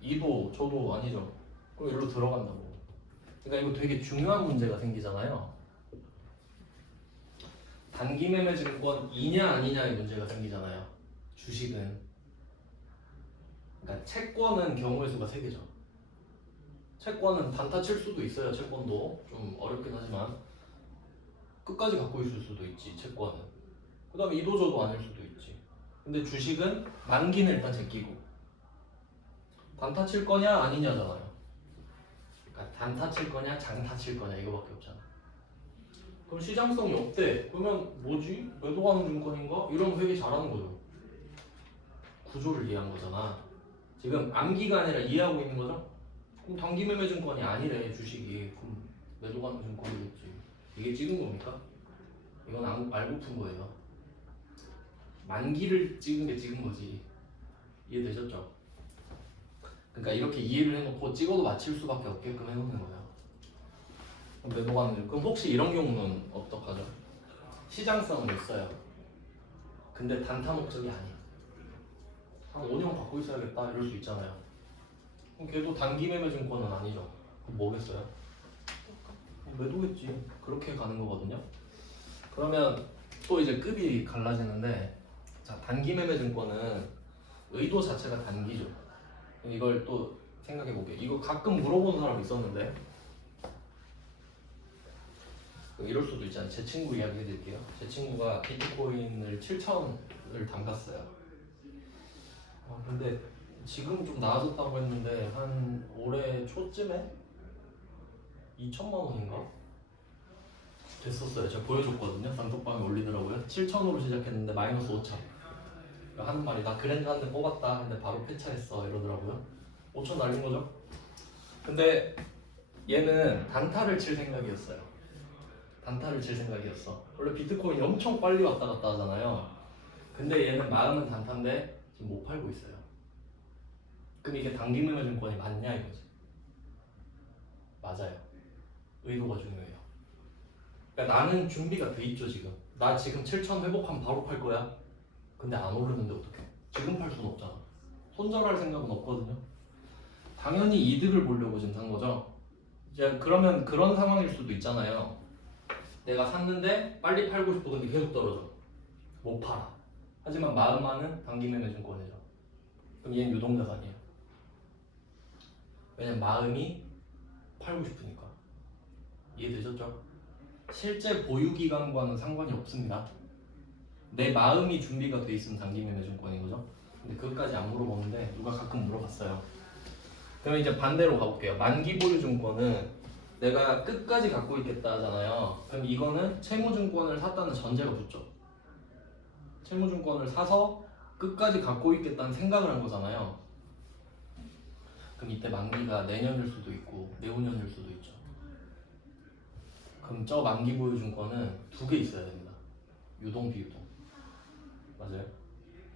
이도 저도 아니죠. 그럼 일로 들어간다고. 그러니까 이거 되게 중요한 문제가 생기잖아요. 단기 매매 증권이냐 아니냐의 문제가 생기잖아요. 주식은. 그러니까 채권은 경우의 수가 3개죠. 채권은 단타 칠 수도 있어요. 채권도 좀 어렵긴 하지만 끝까지 갖고 있을 수도 있지. 채권은. 그 다음에 이도저도 아닐 수도 있지. 근데 주식은 만기는 일단 제끼고 단타 칠 거냐 아니냐잖아요. 그러니까 단타 칠 거냐 장타 칠 거냐 이거밖에 없잖아. 그럼 시장성이 없대. 그러면 뭐지? 매도가능 증권인가? 이러면 되게 잘하는 거죠. 구조를 이해한 거잖아. 지금 암기가 아니라 이해하고 있는 거죠? 그럼 단기 매매 증권이 아니래 주식이. 그럼 매도가능 증권이겠지. 이게 찍은 겁니까? 이건 알고 푼 거예요. 만기를 찍은 게 찍은 거지. 이해되셨죠? 그러니까 이렇게 이해를 해놓고 찍어도 맞힐 수밖에 없게끔 해놓는 거예요. 매도가능. 그럼 혹시 이런 경우는 어떡하죠? 시장성은 있어요. 근데 단타 목적이 아니야. 한 5년 갖고 있어야겠다 이럴 수 있잖아요. 그럼 걔도 단기 매매 증권은 아니죠. 그럼 뭐겠어요? 매도겠지. 그렇게 가는 거거든요. 그러면 또 이제 급이 갈라지는데, 자 단기 매매 증권은 의도 자체가 단기죠. 이걸 또 생각해 볼게요. 이거 가끔 물어보는 사람 있었는데, 이럴 수도 있잖아요. 제 친구 이야기 해드릴게요. 제 친구가 비트코인을 7천을 담갔어요. 근데 지금 좀 나아졌다고 했는데 한 올해 초쯤에 2천만 원인가? 됐었어요. 제가 보여줬거든요. 단톡방에 올리더라고요. 7천으로 시작했는데 마이너스 5천. 하는 말이 나 그랜드 한 대 뽑았다. 근데 바로 폐차했어 이러더라고요. 5천 날린 거죠. 근데 얘는 단타를 칠 생각이었어요. 단타를 칠 생각이었어. 원래 비트코인이 엄청 빨리 왔다 갔다 하잖아요. 근데 얘는 마음은 단타인데 지금 못 팔고 있어요. 그럼 이게 단기 매매 증권이 맞냐 이거지. 맞아요. 의도가 중요해요. 그러니까 나는 준비가 돼 있죠 지금. 나 지금 7천 회복하면 바로 팔 거야. 근데 안 오르는데 어떡해. 지금 팔 수는 없잖아. 손절할 생각은 없거든요. 당연히 이득을 보려고 지금 산 거죠. 이제 그러면 그런 상황일 수도 있잖아요. 내가 샀는데 빨리 팔고 싶어. 근데 계속 떨어져. 못 팔아. 하지만 마음만은 단기 매매 증권이죠. 그럼 얘는 유동자산이에요. 왜냐면 마음이 팔고 싶으니까. 이해되셨죠? 실제 보유 기간과는 상관이 없습니다. 내 마음이 준비가 돼 있으면 단기 매매 증권인 거죠. 근데 그것까지 안 물어보는데 누가 가끔 물어봤어요. 그럼 이제 반대로 가볼게요. 만기 보유 증권은 내가 끝까지 갖고 있겠다 하잖아요. 그럼 이거는 채무증권을 샀다는 전제가 붙죠. 채무증권을 사서 끝까지 갖고 있겠다는 생각을 한 거잖아요. 그럼 이때 만기가 내년일 수도 있고 내후년일 수도 있죠. 그럼 저 만기 보유 증권은 2개 있어야 됩니다. 유동 비유동. 맞아요?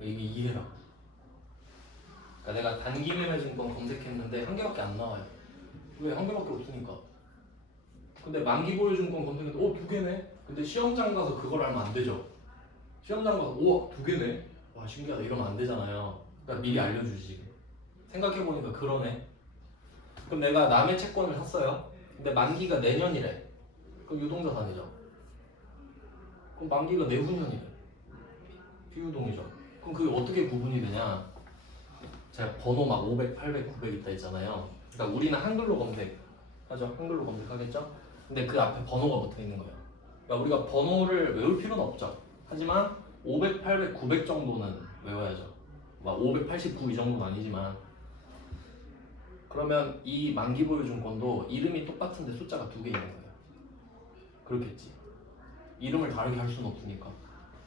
이게 이해라고. 그러니까 내가 단기 매매 증권 검색했는데 1개밖에 안 나와요. 왜? 1개밖에 없으니까. 근데 만기 보유 증권 검색했는데 2개네? 근데 시험장 가서 그걸 알면 안 되죠. 시험장 가서 2개네? 와 신기하다 이러면 안 되잖아요. 그러니까 미리 알려주지 지금. 생각해보니까 그러네. 그럼 내가 남의 채권을 샀어요. 근데 만기가 내년이래. 그럼 유동자산이죠. 그럼 만기가 내후년이래. 비유동이죠. 그럼 그게 어떻게 구분이 되냐? 제가 번호 막 500, 800, 900 있다 했잖아요. 그러니까 우리는 한글로 검색하죠. 한글로 검색하겠죠? 근데 그 앞에 번호가 붙어 있는 거예요. 그러니까 우리가 번호를 외울 필요는 없죠. 하지만 500, 800, 900 정도는 외워야죠. 막 589 이 정도는 아니지만. 그러면 이 만기 보유 증권도 이름이 똑같은데 숫자가 2개 있는 거예요. 그렇겠지. 이름을 다르게 할 수는 없으니까.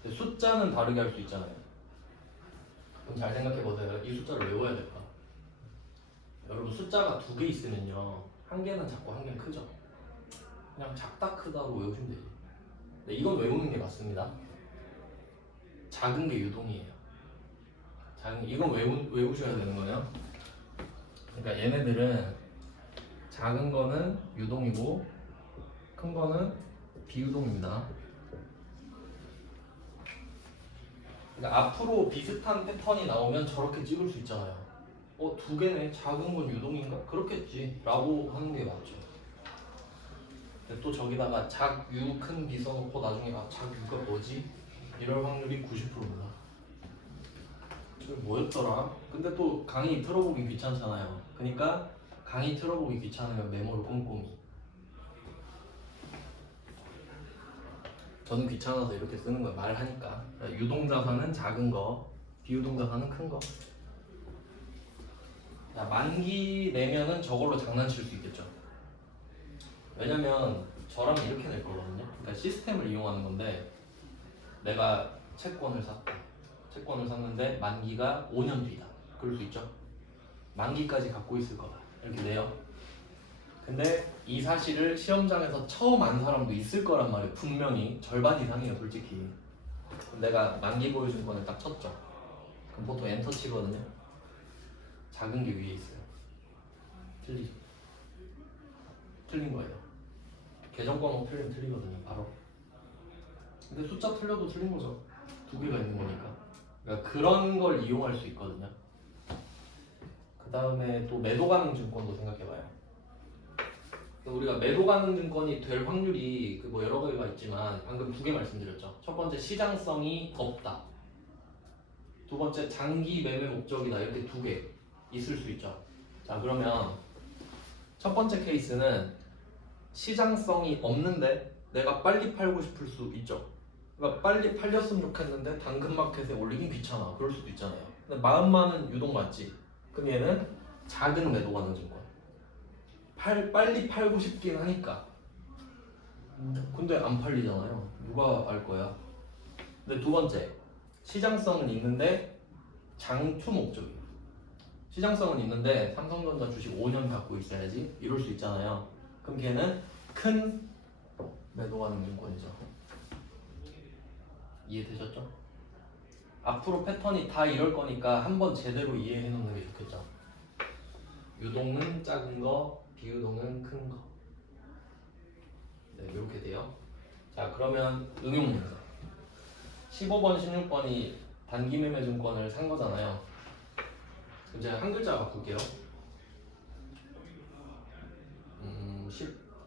근데 숫자는 다르게 할 수 있잖아요. 그럼 잘 생각해 보세요. 이 숫자를 외워야 될까? 여러분 숫자가 2개 있으면요, 한 개는 작고 한 개는 크죠. 그냥 작다 크다로 외우시면 되지. 네, 이건 외우는 게 맞습니다. 작은 게 유동이에요. 이건 외우셔야 되는 거예요. 그러니까 얘네들은 작은 거는 유동이고 큰 거는 비유동입니다. 그러니까 앞으로 비슷한 패턴이 나오면 저렇게 찍을 수 있잖아요. 2개네. 작은 건 유동인가? 그렇겠지 라고 하는 게 맞죠. 근데 또 저기다가 작유 큰 비 써놓고 나중에 작유가 뭐지? 이럴 확률이 90%입니다. 이거 뭐였더라? 근데 또 강의 틀어보기 귀찮잖아요. 그러니까 강의 틀어보기 귀찮으면 메모를 꼼꼼히. 저는 귀찮아서 이렇게 쓰는 거예요. 말하니까. 유동자산은 작은 거, 비유동자산은 큰 거. 자, 만기 내면은 저걸로 장난칠 수 있겠죠. 왜냐면 저라면 이렇게 낼 거거든요. 그러니까 시스템을 이용하는 건데, 내가 채권을 샀다. 채권을 샀는데 만기가 5년 뒤다. 그럴 수 있죠. 만기까지 갖고 있을 거다. 이렇게 내요. 근데 이 사실을 시험장에서 처음 안 사람도 있을 거란 말이에요. 분명히 절반 이상이에요, 솔직히. 내가 만기 보유증권을 딱 쳤죠. 그럼 보통 엔터 치거든요. 작은 게 위에 있어요. 틀리죠. 틀린 거예요. 계정 번호 틀리면 틀리거든요, 바로. 근데 숫자 틀려도 틀린 거죠. 2개가 있는 거니까. 그러니까 그런 걸 이용할 수 있거든요. 그 다음에 또 매도 가능 증권도 생각해봐요. 우리가 매도 가능 증권이 될 확률이 뭐 여러 가지가 있지만 방금 2개 말씀드렸죠. 첫 번째 시장성이 없다. 두 번째 장기 매매 목적이다. 이렇게 2개 있을 수 있죠. 자, 그러면 첫 번째 케이스는 시장성이 없는데 내가 빨리 팔고 싶을 수 있죠. 그러니까 빨리 팔렸으면 좋겠는데 당근마켓에 올리긴 귀찮아. 그럴 수도 있잖아요. 근데 마음만은 유동 맞지. 그럼 얘는 작은 매도 가능 증권. 빨리 팔고 싶긴 하니까. 근데 안 팔리잖아요. 누가 알 거야? 근데 두 번째, 시장성은 있는데 장투 목적이에요. 시장성은 있는데 삼성전자 주식 5년 갖고 있어야지. 이럴 수 있잖아요. 그럼 걔는 큰 매도 가능 증권이죠. 이해되셨죠? 앞으로 패턴이 다 이럴 거니까 한번 제대로 이해해 놓는 게 좋겠죠. 유동은 작은 거, 비유동은 큰 거. 네, 이렇게 돼요. 자, 그러면 응용 문제. 15번, 16번이 단기 매매 증권을 산 거잖아요. 그럼 제가 한 글자 바꿀게요.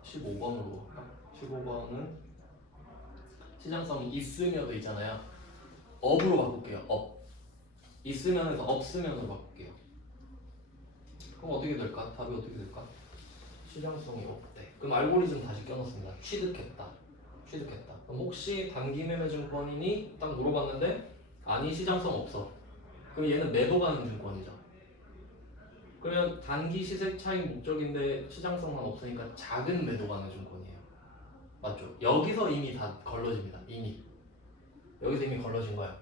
15번으로. 15번은 시장성이 있으면 돼 있잖아요. 업으로 바꿀게요. 업. 있으면에서 없으면으로 바꿀게요. 그럼 어떻게 될까? 답이 어떻게 될까? 시장성이 없대. 그럼 알고리즘 다시 껴넣습니다. 취득했다. 그럼 혹시 단기 매매 증권이니? 딱 물어봤는데 아니, 시장성 없어. 그럼 얘는 매도 가능 증권이죠. 그러면 단기 시세 차익 목적인데 시장성만 없으니까 작은 매도 가능 증권이에요. 맞죠? 여기서 이미 다 걸러집니다. 여기서 이미 걸러진 거야.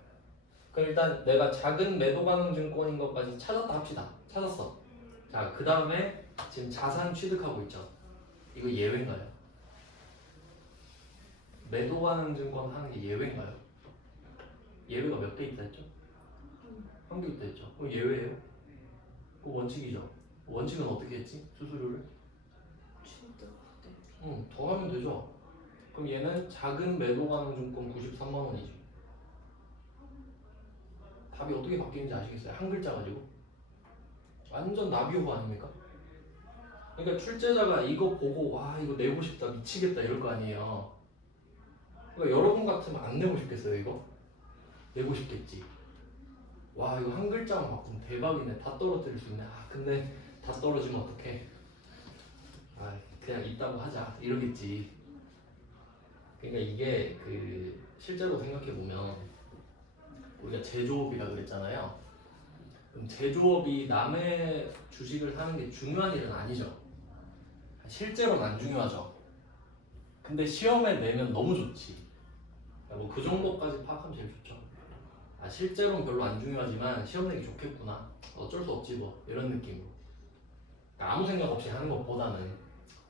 그럼 일단 내가 작은 매도 가능 증권인 것까지 찾았다 합시다. 찾았어. 자, 그 다음에 지금 자산 취득하고 있죠. 이거 예외인가요? 매도 가능 증권 하는 게 예외인가요? 예외가 몇 개 있다 했죠? 한 개 있다 했죠? 그럼 예외예요? 그 원칙이죠. 원칙은 어떻게 했지? 수수료를? 더 하면 되죠. 그럼 얘는 작은 매도 가능 증권 93만 원이지. 답이 어떻게 바뀌는지 아시겠어요? 한 글자 가지고. 완전 나비효과 아닙니까? 그러니까 출제자가 이거 보고 와, 이거 내고 싶다, 미치겠다 이럴 거 아니에요. 그러니까 여러분 같으면 안 내고 싶겠어요? 이거? 내고 싶겠지. 와, 이거 한 글자만 바꾸면 대박이네. 다 떨어뜨릴 수 있네. 근데 다 떨어지면 어떡해? 그냥 있다고 하자 이러겠지. 그러니까 이게 실제로 생각해 보면 우리가 제조업이라 그랬잖아요. 그럼 제조업이 남의 주식을 사는 게 중요한 일은 아니죠. 실제로는 안 중요하죠. 근데 시험에 내면 너무 좋지. 뭐 그 정도까지 파악하면 제일 좋죠. 실제로는 별로 안 중요하지만 시험 내기 좋겠구나. 어쩔 수 없지 뭐 이런 느낌으로. 그러니까 아무 생각 없이 하는 것보다는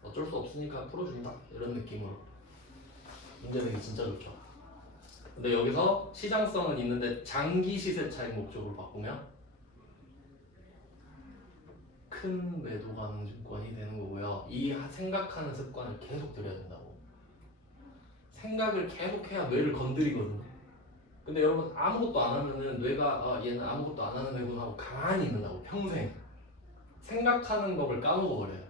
어쩔 수 없으니까 풀어준다 이런 느낌으로 문제 내기 진짜 좋죠. 근데 여기서 시장성은 있는데 장기 시세 차익 목적으로 바꾸면 큰 매도 가능 증권이 되는 거고요. 이 생각하는 습관을 계속 들여야 된다고. 생각을 계속 해야 뇌를 건드리거든요. 근데 여러분 아무것도 안 하면은 뇌가 얘는 아무것도 안 하는 애구나 하고 가만히 있는다고 평생 생각하는 법을 까먹어버려요.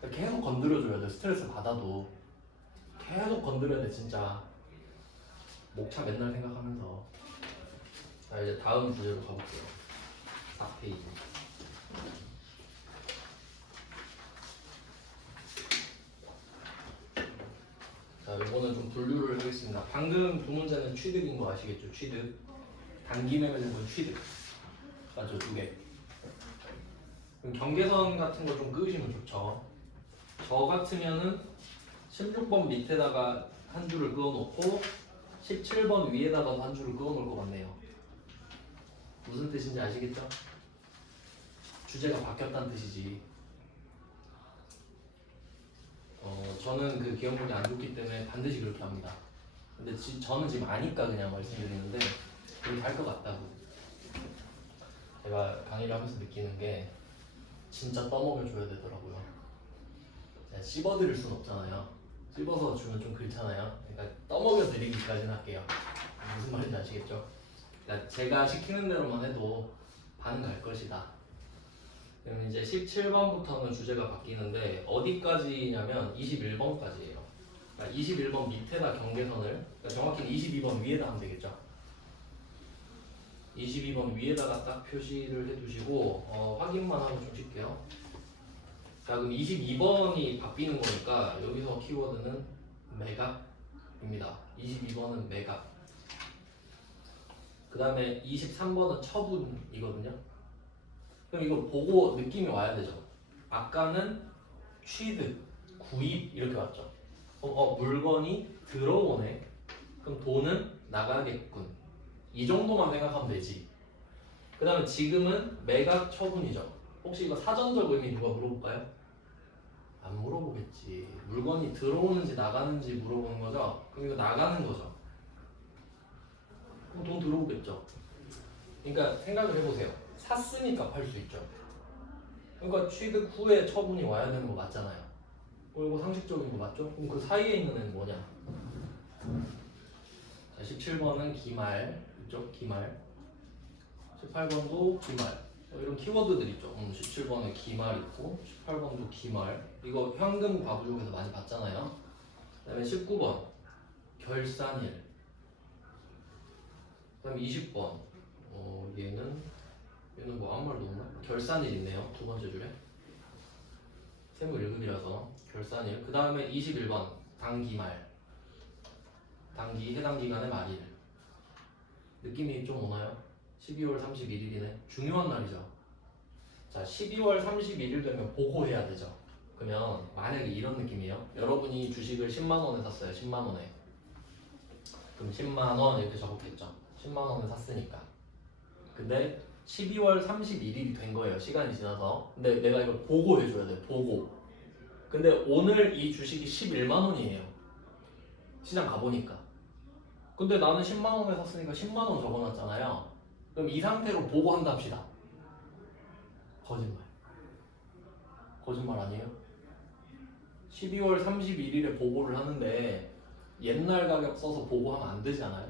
그러니까 계속 건드려줘야 돼. 스트레스 받아도 계속 건드려야 돼 진짜. 목차 맨날 생각하면서. 자 이제 다음 주제로 가볼게요. 4페이지. 자 이거는 좀 분류를 하겠습니다. 방금 두 문제는 취득인 거 아시겠죠? 취득. 단기 매매는 취득. 맞죠? 두 개. 그럼 경계선 같은 거 좀 끄시면 좋죠. 저 같으면은 16번 밑에다가 한 줄을 그어놓고 17번 위에다가도 한 줄을 그어놓을 것 같네요. 무슨 뜻인지 아시겠죠? 주제가 바뀌었다는 뜻이지. 저는 그 기억력이 안 좋기 때문에 반드시 그렇게 합니다. 근데 저는 지금 아니까 그냥 말씀드리는데 그렇게 할 것 같다고. 제가 강의를 하면서 느끼는 게 진짜 떠먹여줘야 되더라고요. 제가 씹어드릴 순 없잖아요. 씹어서 주면 좀 그렇잖아요. 그러니까 떠먹여드리기까지는 할게요. 무슨 말인지 아시겠죠? 그러니까 제가 시키는 대로만 해도 반은 갈 것이다. 그럼 이제 17번부터는 주제가 바뀌는데 어디까지냐면 21번까지예요. 그러니까 21번 밑에다 경계선을, 그러니까 정확히는 22번 위에다 하면 되겠죠. 22번 위에다가 딱 표시를 해두시고 확인만 하고 좀 쉴게요. 자 그럼 22번이 바뀌는 거니까 여기서 키워드는 매각입니다. 22번은 매각. 그 다음에 23번은 처분이거든요. 그럼 이걸 보고 느낌이 와야 되죠. 아까는 취득, 구입 이렇게 왔죠. 물건이 들어오네. 그럼 돈은 나가겠군. 이 정도만 생각하면 되지. 그 다음에 지금은 매각 처분이죠. 혹시 이거 사전적 의미 누가 물어볼까요? 안 물어보겠지. 물건이 들어오는지 나가는지 물어보는 거죠. 그럼 이거 나가는 거죠. 그럼 돈 들어오겠죠. 그러니까 생각을 해보세요. 샀으니까 팔 수 있죠. 그러니까 취득 후에 처분이 와야 되는 거 맞잖아요. 이거 상식적인 거 맞죠? 그럼 그 사이에 있는 애는 뭐냐? 자, 17번은 기말, 그죠? 기말. 18번도 기말. 이런 키워드들 있죠. 17번에 기말 있고 18번도 기말. 이거 현금 과부족에서 많이 봤잖아요. 그 다음에 19번 결산일. 그 다음에 20번 얘는 뭐 아무 말도 없나? 결산일 있네요. 두 번째 줄에 세무 1급이라서 결산일. 그 다음에 21번 당기말. 당기 해당 기간의 말일. 느낌이 좀 오나요? 12월 31일이네. 중요한 날이죠. 자, 12월 31일 되면 보고해야 되죠. 그러면 만약에 이런 느낌이에요. 여러분이 주식을 10만 원에 샀어요. 10만 원에. 그럼 10만 원 이렇게 적었겠죠. 10만 원에 샀으니까. 근데 12월 31일이 된 거예요. 시간이 지나서. 근데 내가 이걸 보고해줘야 돼. 보고. 근데 오늘 이 주식이 11만 원이에요. 시장 가보니까. 근데 나는 10만 원에 샀으니까 10만 원 적어놨잖아요. 그럼 이 상태로 보고한다 합시다. 거짓말. 거짓말 아니에요? 12월 31일에 보고를 하는데 옛날 가격 써서 보고하면 안 되지 않아요?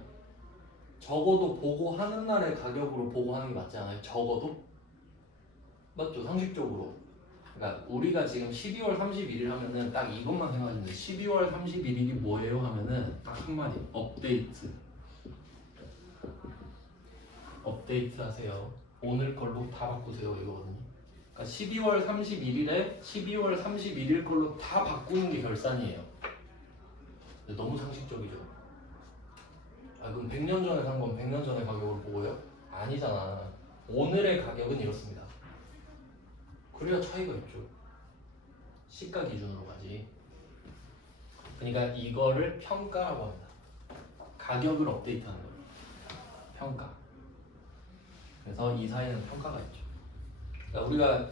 적어도 보고하는 날의 가격으로 보고하는 게 맞지 않아요? 적어도? 맞죠? 상식적으로. 그러니까 우리가 지금 12월 31일 하면은 딱 이것만 생각하시면 돼요. 12월 31일이 뭐예요? 하면은 딱 한마디 업데이트. 업데이트 하세요. 오늘 걸로 다 바꾸세요 이거거든요. 그러니까 12월 31일에 12월 31일 걸로 다 바꾸는 게 결산이에요. 근데 너무 상식적이죠. 그럼 100년 전에 산 건 100년 전의 가격으로 보고요? 아니잖아. 오늘의 가격은 이렇습니다. 그래야 차이가 있죠. 시가 기준으로 가지. 그러니까 이거를 평가라고 합니다. 가격을 업데이트하는 거예요. 평가. 그래서 이 사이에는 평가가 있죠. 그러니까 우리가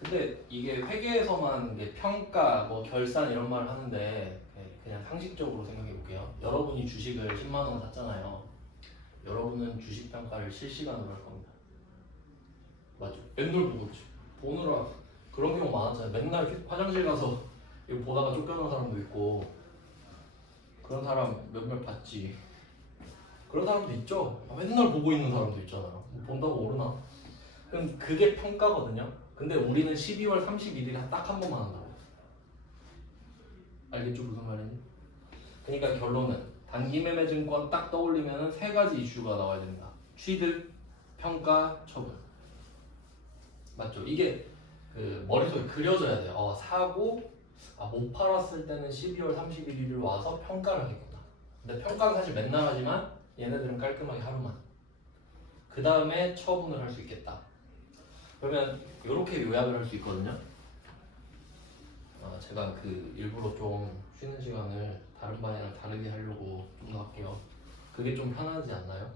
근데 이게 회계에서만 이게 평가, 뭐 결산 이런 말을 하는데 그냥 상식적으로 생각해 볼게요. 여러분이 주식을 10만 원 샀잖아요. 여러분은 주식 평가를 실시간으로 할 겁니다. 맞죠? 맨날 보고 있죠. 보느라 그런 경우 많았잖아요. 맨날 화장실 가서 이거 보다가 쫓겨난 사람도 있고 그런 사람 몇몇 봤지. 그런 사람도 있죠. 맨날 보고 있는 사람도 있잖아요. 뭐 본다고 모르나? 그럼 그게 평가거든요. 근데 우리는 12월 31일에 딱 한 번만 한다고. 알겠죠? 무슨 말인지? 그러니까 결론은 단기매매증권 딱 떠올리면 세 가지 이슈가 나와야 된다. 취득, 평가, 처분. 맞죠? 이게 그 머릿속에 그려져야 돼요. 사고, 못 팔았을 때는 12월 31일을 와서 평가를 하겠구나. 근데 평가는 사실 맨날 하지만 얘네들은 깔끔하게 하루만. 그 다음에 처분을 할 수 있겠다. 그러면 이렇게 요약을 할 수 있거든요. 제가 그 일부러 좀 쉬는 시간을 다른 반이랑 다르게 하려고 좀 더 할게요. 그게 좀 편하지 않나요?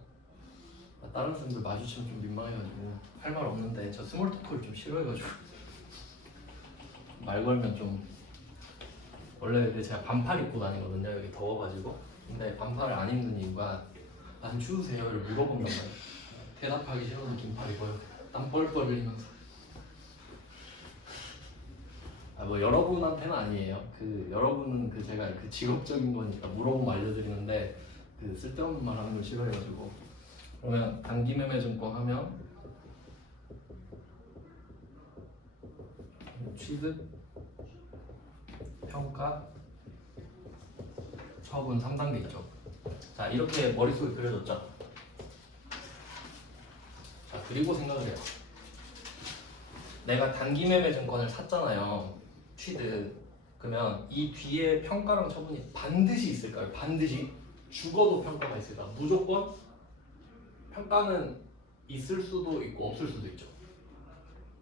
다른 사람들 마주치면 좀 민망해가지고 할 말 없는데 저 스몰 토크를 좀 싫어해가지고 말 걸면 좀 원래 제가 반팔 입고 다니거든요. 여기 더워가지고. 근데 반팔을 안 입는 이유가 안 추우세요?를 물어본단 말이에요. 대답하기 싫어서 긴팔 입어요. 땀 뻘뻘 흘리면서. 뭐 여러분한테는 아니에요. 그 여러분은 그 제가 그 직업적인 거니까 물어보면 알려드리는데 그 쓸데없는 말 하는 걸 싫어해가지고. 그러면 단기매매증권 하면 취득, 평가, 처분 3단계 있죠. 자, 이렇게 머릿속에 그려졌죠. 자, 그리고 생각을 해요. 내가 단기매매증권을 샀잖아요. 취득. 그러면 이 뒤에 평가랑 처분이 반드시 있을까요? 반드시? 죽어도 평가가 있을까? 무조건? 평가는 있을 수도 있고 없을 수도 있죠.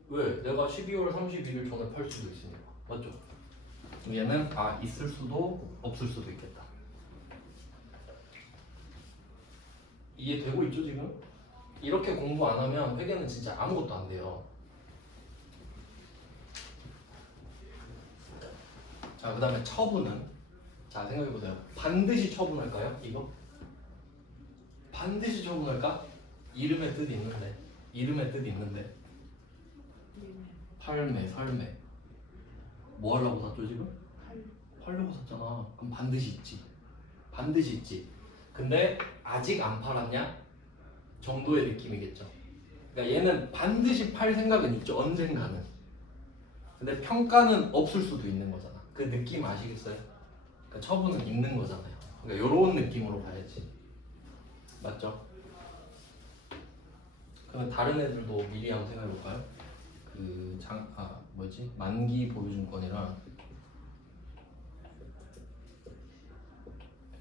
왜? 내가 12월 31일 전에 팔 수도 있으니까. 맞죠? 얘는 있을 수도 없을 수도 있겠다. 이해되고 있죠 지금? 이렇게 공부 안 하면 회계는 진짜 아무것도 안 돼요. 자, 그 다음에 처분은? 자, 생각해보세요. 반드시 처분할까요? 이거? 반드시 처분할까? 이름의 뜻이 있는데. 이름의 뜻이 있는데. 팔매, 설매. 뭐 하려고 샀죠 지금? 팔려고 샀잖아. 그럼 반드시 있지. 반드시 있지. 근데 아직 안 팔았냐? 정도의 느낌이겠죠. 그러니까 얘는 반드시 팔 생각은 있죠. 언젠가는. 근데 평가는 없을 수도 있는 거잖아. 그 느낌 아시겠어요? 그러니까 처분은 있는 거잖아요. 그러니까 이런 느낌으로 봐야지. 맞죠? 그러면 다른 애들도 미리 한번 생각해 볼까요? 만기 보유증권이랑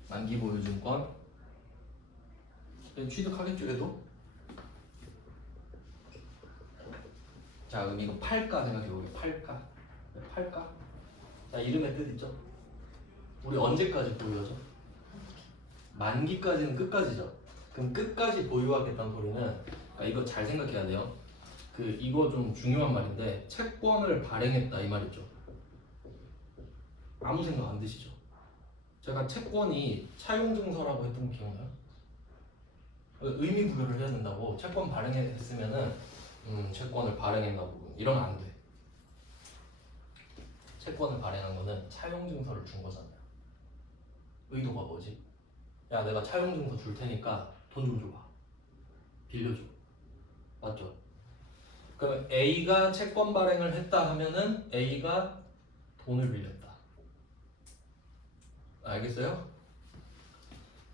만기 보유증권 취득하겠죠 얘도? 자, 그럼 이거 팔가 생각해보게. 팔가. 팔가. 자, 이름의 뜻 있죠? 우리 언제까지 보유하죠? 만기까지는 끝까지죠. 그럼 끝까지 보유하겠다는 소리는, 그러니까 이거 잘 생각해야 돼요. 이거 좀 중요한 말인데, 채권을 발행했다 이 말이죠. 아무 생각 안 드시죠? 제가 채권이 차용증서라고 했던 거 기억나요? 의미 부여를 해야 된다고. 채권 발행했으면은 채권을 발행했나 보군. 이러면 안 돼. 채권을 발행한 거는 차용증서를 준 거잖아요. 의도가 뭐지? 야, 내가 차용증서 줄 테니까 돈 좀 줘봐. 빌려줘. 맞죠? 그러면 A가 채권 발행을 했다 하면은 A가 돈을 빌렸다. 알겠어요?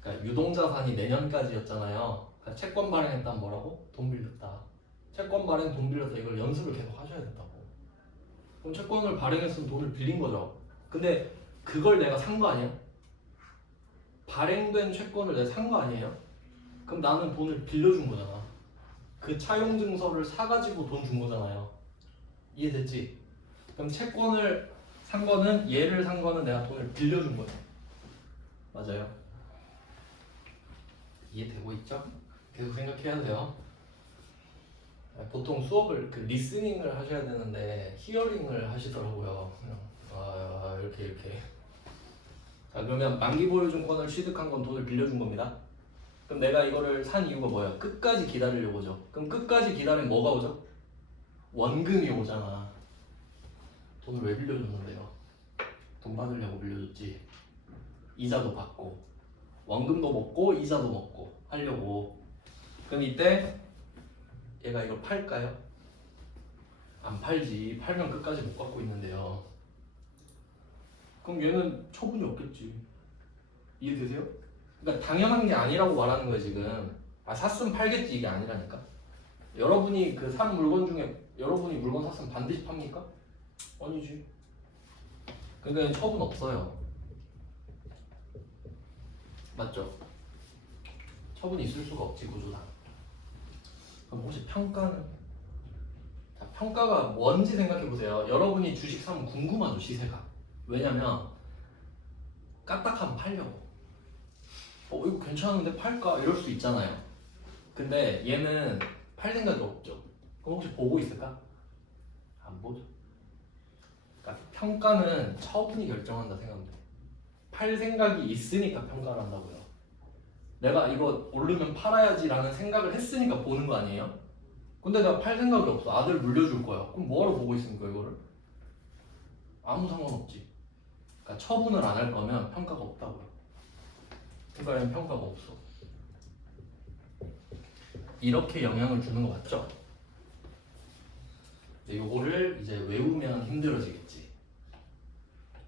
그러니까 유동자산이 내년까지였잖아요. 그러니까 채권 발행했다면 뭐라고? 돈 빌렸다. 채권 발행 돈 빌렸다. 이걸 연습을 계속 하셔야 된다고. 그럼 채권을 발행했으면 돈을 빌린 거죠. 근데 그걸 내가 산 거 아니야? 발행된 채권을 내가 산 거 아니에요? 그럼 나는 돈을 빌려준 거잖아. 그 차용증서를 사가지고 돈 준 거잖아요. 이해됐지? 그럼 채권을 산 거는, 얘를 산 거는 내가 돈을 빌려준 거야. 맞아요? 이해되고 있죠? 계속 생각해야 돼요. 보통 수업을 그 리스닝을 하셔야 되는데 히어링을 하시더라고요. 그냥 이렇게. 자, 그러면 만기 보유증권을 취득한 건 돈을 빌려준 겁니다. 그럼 내가 이거를 산 이유가 뭐야? 끝까지 기다리려고죠. 그럼 끝까지 기다리면 뭐가 오죠? 원금이 오잖아. 돈을 왜 빌려줬는데요? 돈 받으려고 빌려줬지. 이자도 받고 원금도 먹고 이자도 먹고 하려고. 그럼 이때 얘가 이걸 팔까요? 안 팔지. 팔면 끝까지 못 갖고 있는데요. 그럼 얘는 처분이 없겠지. 이해되세요? 그러니까 당연한 게 아니라고 말하는 거예요 지금. 샀으면 팔겠지 이게 아니라니까. 여러분이 그 산 물건 중에 여러분이 물건 샀으면 반드시 팝니까? 아니지. 그러니까 처분 없어요. 맞죠? 처분이 있을 수가 없지 구조상. 그럼 혹시 평가는? 자, 평가가 뭔지 생각해 보세요. 여러분이 주식 사면 궁금하죠 시세가. 왜냐면 까딱하면 팔려고. 이거 괜찮은데 팔까? 이럴 수 있잖아요. 근데 얘는 팔 생각이 없죠. 그럼 혹시 보고 있을까? 안 보죠. 그러니까 평가는 처분이 결정한다 생각합니다. 팔 생각이 있으니까 평가를 한다고요. 내가 이거 오르면 팔아야지 라는 생각을 했으니까 보는 거 아니에요? 근데 내가 팔 생각이 없어. 아들 물려줄 거야. 그럼 뭐하러 보고 있습니까 이거를? 아무 상관없지. 그러니까 처분을 안 할 거면 평가가 없다고요. 그러니까 얘는 평가가 없어. 이렇게 영향을 주는 거 맞죠? 요거를 이제 외우면 힘들어지겠지.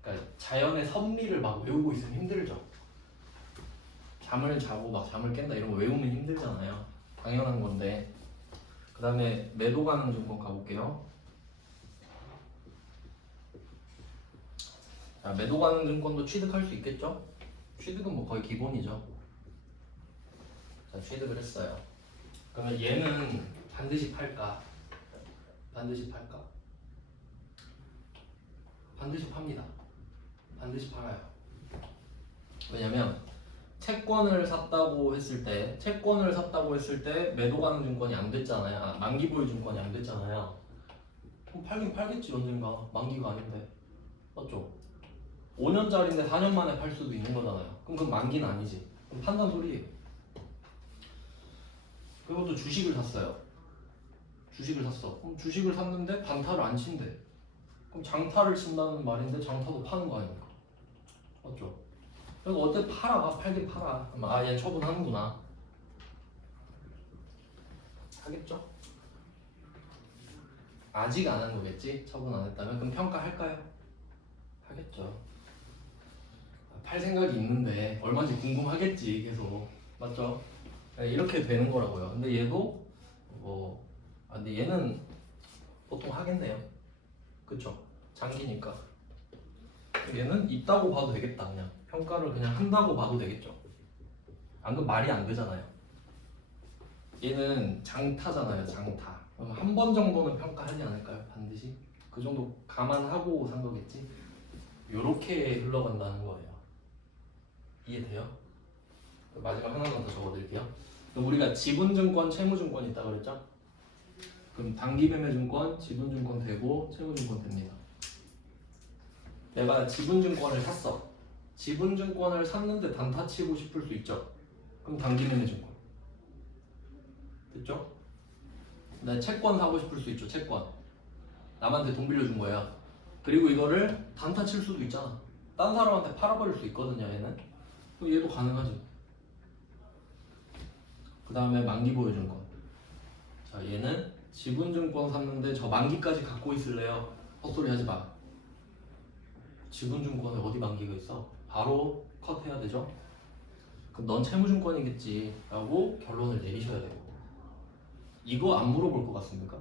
그러니까 자연의 섭리를 막 외우고 있으면 힘들죠. 잠을 자고 막 잠을 깬다 이런 거 외우면 힘들잖아요. 당연한 건데. 그 다음에 매도 가능 증권 가볼게요. 자, 매도 가능 증권도 취득할 수 있겠죠? 취득은 뭐 거의 기본이죠. 자, 취득을 했어요. 그러면 얘는 반드시 팔까? 반드시 팔까? 반드시 팝니다. 반드시 팔아요. 왜냐면 채권을 샀다고 했을 때 매도 가능 증권이 안 됐잖아요. 만기 보유 증권이 안 됐잖아요. 그럼 팔긴 팔겠지 언젠가. 만기가 아닌데. 맞죠? 5년짜리인데 4년 만에 팔 수도 있는 거잖아요. 그럼 그건 만기는 아니지. 그럼 판단 소리예요. 그리고 또 주식을 샀어요. 주식을 샀어. 그럼 주식을 샀는데 반타를 안 친대. 그럼 장타를 친다는 말인데 장타도 파는 거 아닙니까? 맞죠? 그래서 어때 팔아. 팔긴 팔아. 그럼 얘 처분하는구나. 하겠죠? 아직 안 한 거겠지? 처분 안 했다면? 그럼 평가할까요? 하겠죠. 팔 생각이 있는데 얼마인지 궁금하겠지 계속. 맞죠? 이렇게 되는 거라고요. 근데 얘도 근데 얘는 보통 하겠네요. 그쵸? 장기니까. 얘는 있다고 봐도 되겠다. 그냥 평가를 그냥 한다고 봐도 되겠죠. 안 그럼 말이 안 되잖아요. 얘는 장타잖아요. 장타. 그럼 한 번 정도는 평가하지 않을까요? 반드시? 그 정도 감안하고 산 거겠지? 요렇게 흘러간다는 거예요. 이해돼요? 마지막 하나만 더 적어드릴게요. 그럼 우리가 지분증권, 채무증권 있다 그랬죠? 그럼 단기매매증권, 지분증권 되고 채무증권 됩니다. 내가 지분증권을 샀어. 지분증권을 샀는데 단타 치고 싶을 수 있죠? 그럼 단기매매증권. 됐죠? 나 채권 사고 싶을 수 있죠. 채권. 남한테 돈 빌려준 거야. 그리고 이거를 단타 칠 수도 있잖아. 딴 사람한테 팔아버릴 수 있거든요. 얘는. 그럼 얘도 가능하지. 그 다음에 만기보유증권. 자, 얘는 지분증권 샀는데 저 만기까지 갖고 있을래요? 헛소리 하지 마. 지분증권에 어디 만기가 있어? 바로 컷해야 되죠? 그럼 넌 채무증권이겠지 라고 결론을 내리셔야 되고. 이거 안 물어볼 것 같습니까?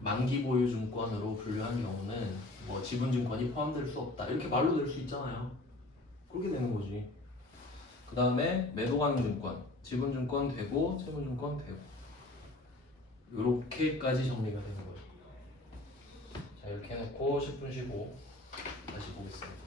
만기보유증권으로 분류한 경우는 뭐 지분증권이 포함될 수 없다 이렇게 말로 될 수 있잖아요. 그렇게 되는 거지. 그 다음에 매도가능증권, 지분증권 되고 채무증권 되고 이렇게까지 정리가 되는 거죠. 자, 이렇게 해놓고 10분 쉬고 다시 보겠습니다.